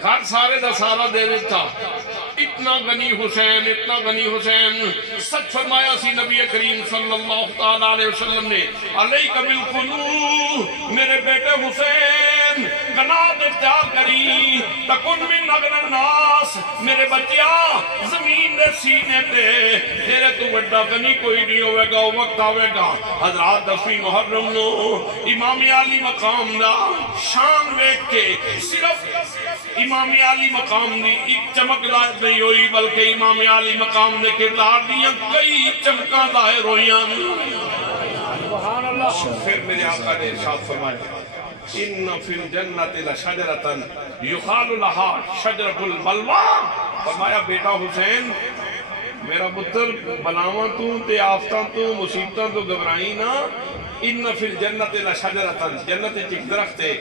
گھر سارے دا سارا دے دیتا اتنا غنی حسین سچ فرمایا سی نبی کریم صلی اللہ علیہ وسلم نے علیک بالقنو میرے بیٹے حسین قناعت اختیار کری تکن من اغنى الناس میرے بچیا زمین دے سینے تے تیرے تو بڑا غنی کوئی نہیں ہوئے گا وقت آوے گا حضرات 10 محرم نو امام عالی مقام دا شان ویکھ کے صرف امام عالی مقام دی ایک چمک ظاہر نہیں ہوئی بلکہ امام عالی مقام نے کردار دیاں کئی چمکاں ظاہر ہوئیاں پھر میرے آقا نے ارشاد فرمایا ان فی الجنت لشجرۃ یقال لها شجرۃ البلوى فرمایا بیٹا حسین میرا پتر بلاواں تو تے آفتاں تو مصیبتاں تو گھبرائی نہ ان فی الجنت لشجرۃ جنت ایک درخت ہے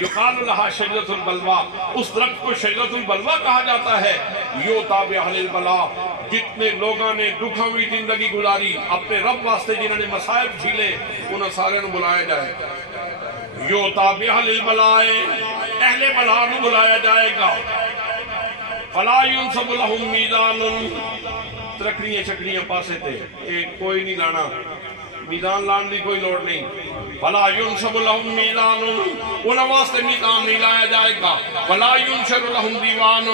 یقال لها شجرۃ البلوا اس درخت کو شجرۃ البلوا کہا جاتا ہے یوتا باہل البلاء جتنے لوگاں نے دکھاں ہوئی زندگی گزاری اپنے رب واسطے جنہوں نے مصائب جھیلے انہاں سارے نو بلایا جائے یوتا باہل البلاء اہل بلا نو بلایا جائے گا فلا ينصب لهم میزان ترکڑیاں چکڑیاں پاسے تے کوئی نہیں لانا میدان لان دی کوئی لوڑ نہیں فلا ينصب لهم میزان انہاں واسطے میدان نہیں لایا جائے گا فلا ينشر لهم دیوان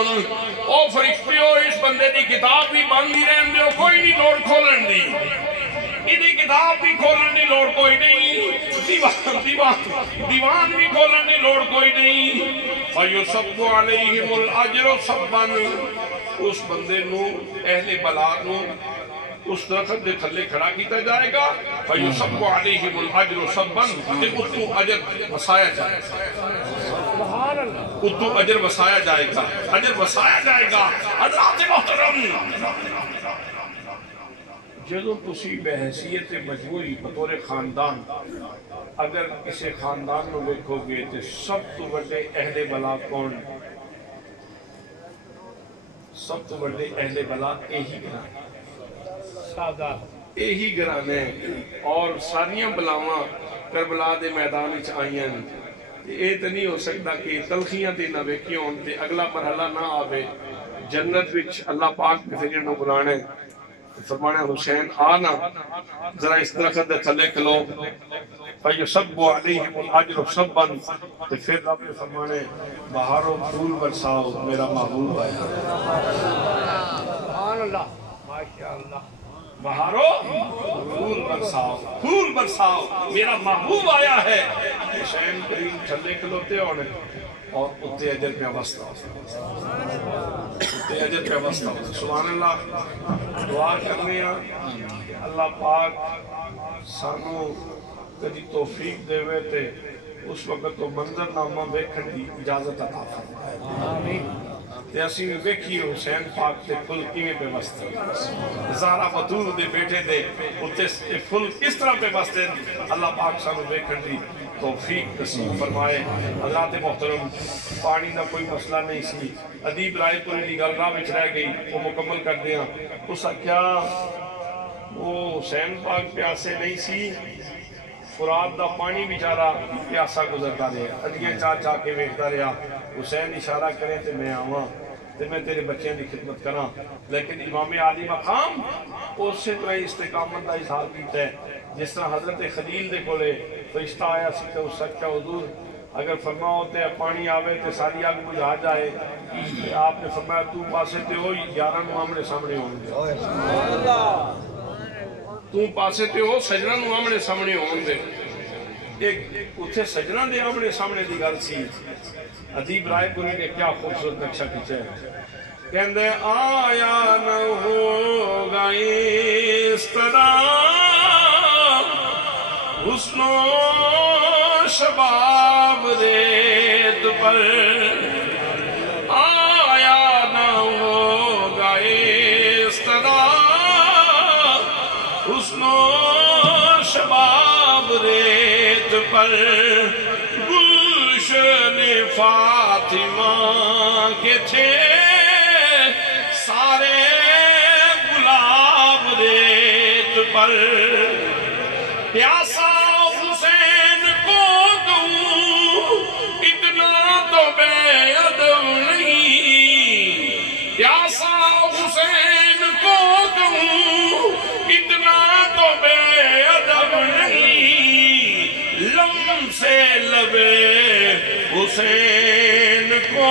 او فرشتیو اس بندے دی کتاب بھی بند ہی رہن دیو کوئی نہیں لوڑ کھولن دی انہی کتاب بھی کھولن دی لوڑ کوئی نہیں دیوان بھی کھولن دی لوڑ کوئی نہیں فَيُصَبُّ عَلَيْهِمُ الْأَجْرُ صَبًّا اس بندے نو اہل بلا نو اس درخت دے تھلے کھڑا کیتا جائے گا فَيُصَبُّ عَلَيْهِمُ الْأَجْرُ صَبًّا تے اتو اجر وسایا جائے گا اتو اجر وسایا جائے گا اجر وسایا جائے گا حضرات محترم جدو تسی بحیثیت مجموعی بطور خاندان اگر کسی خاندان میں دیکھو گے تو سب تو بڑے اہل بلا کون سب تو بڑے اہل بلا یہی گرانے یہی گرانے اور ساریاں بلاواں کربلا دے میدان وچ آئیاں یہ تو نہیں ہو سکتا کہ تلخیاں تے نہ ویکھیاں ہون تے اگلا مرحلہ نہ آوے جنت وچ اللہ پاک کسی نو بلانے فرمانے حسین آنا ذرا اس درخت دے تھلے کھلو فَيُصَبُّ عَلَيْهِمُ الْأَجْرُ صَبًّا تو پھر رب نے فرمانے بہاروں پھول برساؤ میرا محبوب آیا سبحان اللہ ماشاءاللہ بہاروں پھول برساؤ میرا محبوب آیا ہے حسین کریم تھلے کھلوتے ہونے اور اتے اجر پہ وسط اتے اجر پہ وسط سبحان اللہ دعا کرنے ہیں اللہ پاک سانو کدی توفیق دے ہوئے تے اس وقت تو منظر نامہ ویکھن دی اجازت عطا فرمائے آمین تے اسی میں ویکھی حسین پاک تے پھل کیویں پہ وسط زہرا بطول دے بیٹے دے اتے پھل کس طرح پہ وسط اللہ پاک سانو ویکھن دی توفیق نصیب فرمائے حضرات محترم پانی دا کوئی مسئلہ نہیں سی ادیب رائے پوری دی گل راہ وچ رہ گئی وہ مکمل کر دیا اس کیا وہ حسین پاک پیاسے نہیں سی فرات دا پانی بیچارہ پیاسا گزرتا رہا ادیاں چاہ کے ویکھتا رہا حسین اشارہ کرے تے میں آواں تے میں تیرے بچیاں دی خدمت کراں لیکن امام عالی مقام اسی طرح استقامت دا اظہار کیتا ہے جس طرح حضرت خلیل دے کولے فرشتہ آیا سی تو اس سچا حضور اگر فرما ہوتے پانی آوے تے ساری آگ بجھا جائے آپ نے فرمایا تو پاسے تے ہو 11 نو آمنے سامنے ہوں گے تو پاسے تے ہو سجنہ نو آمنے سامنے ہوں گے ایک اتھے سجنہ دے آمنے سامنے دی گل سی ادیب رائے پوری نے کیا خوبصورت نقشہ کھینچا ہے کہندے آیا نہ ہوگا اس طرح حسن و شباب ریت پر آیا نہ ہوگا اس طرح حسن و شباب ریت پر گلشن فاطمہ کے تھے سارے گلاب ریت پر پیاسا حسین کو دوں اتنا تو بے ادب نہیں پیاسا حسین کو دوں اتنا تو بے ادب نہیں لم سے لبے حسین کو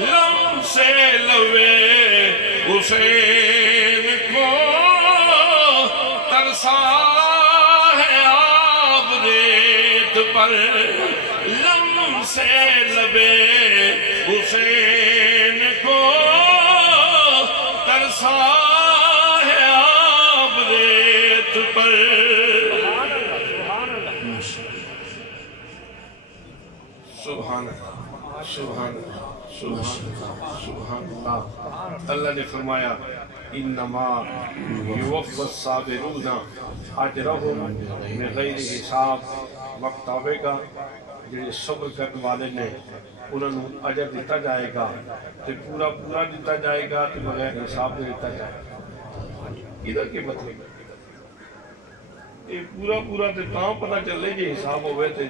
لم سے لبے حسین کو ترسا ہے آب ریت پر لم سے لبے حسین کو ترسا ہے آب ریت پر سبحان اللہ سبحان اللہ سبحان اللہ۔ اللہ نے فرمایا انما یوفی الصابرون اجرهم بغیر حساب، وقت آئے گا جڑے صبر کرنے والے نے انہوں نے اجر دیتا جائے گا تے پورا پورا دیتا جائے گا تے بغیر حساب دے دیتا جائے گا۔ ادھر کے مطلب یہ پورا پورا تے تاں پتہ چلے جی حساب ہوئے تے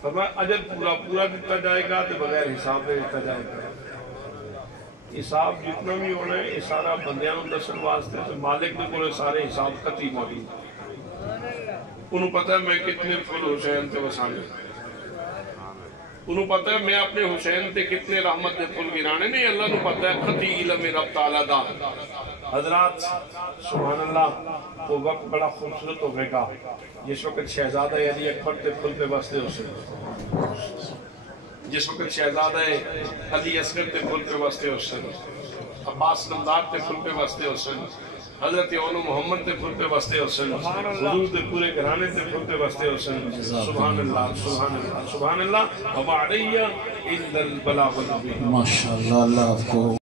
فرمایا اجر پورا پورا دیتا جائے گا تے بغیر حساب دے دیتا جائے گا۔ حساب جتنا بھی ہونا ہے یہ سارا بندیاں دسن واسطے تے مالک نے کولے سارے حساب خطی موجود انہوں پتہ ہے میں کتنے پھل حسین تے وسانے، انہوں پتہ ہے میں اپنے حسین تے کتنے رحمت دے پھل گرانے نہیں، اللہ نو پتہ ہے خطی علم رب تعالیٰ دا۔ حضرات سبحان اللہ وہ وقت بڑا خوبصورت ہوئے گا جس وقت شہزادہ علی اکبر تے پھل پہ بستے ہو سکتے، جس وقت شہزادہ علی اصغر تے پھل پہ بستے ہو سکتے، عباس نمدار تے پھل پہ بستے ہو سکتے، حضرت اولو محمد تے پھل پہ بستے ہو سکتے، حضور تے پورے گھرانے تے پھل پہ بستے ہو سکتے۔ سبحان اللہ سبحان اللہ سبحان اللہ۔ وما علیہ الا البلاغ المبین۔ ماشاءاللہ اللہ آپ کو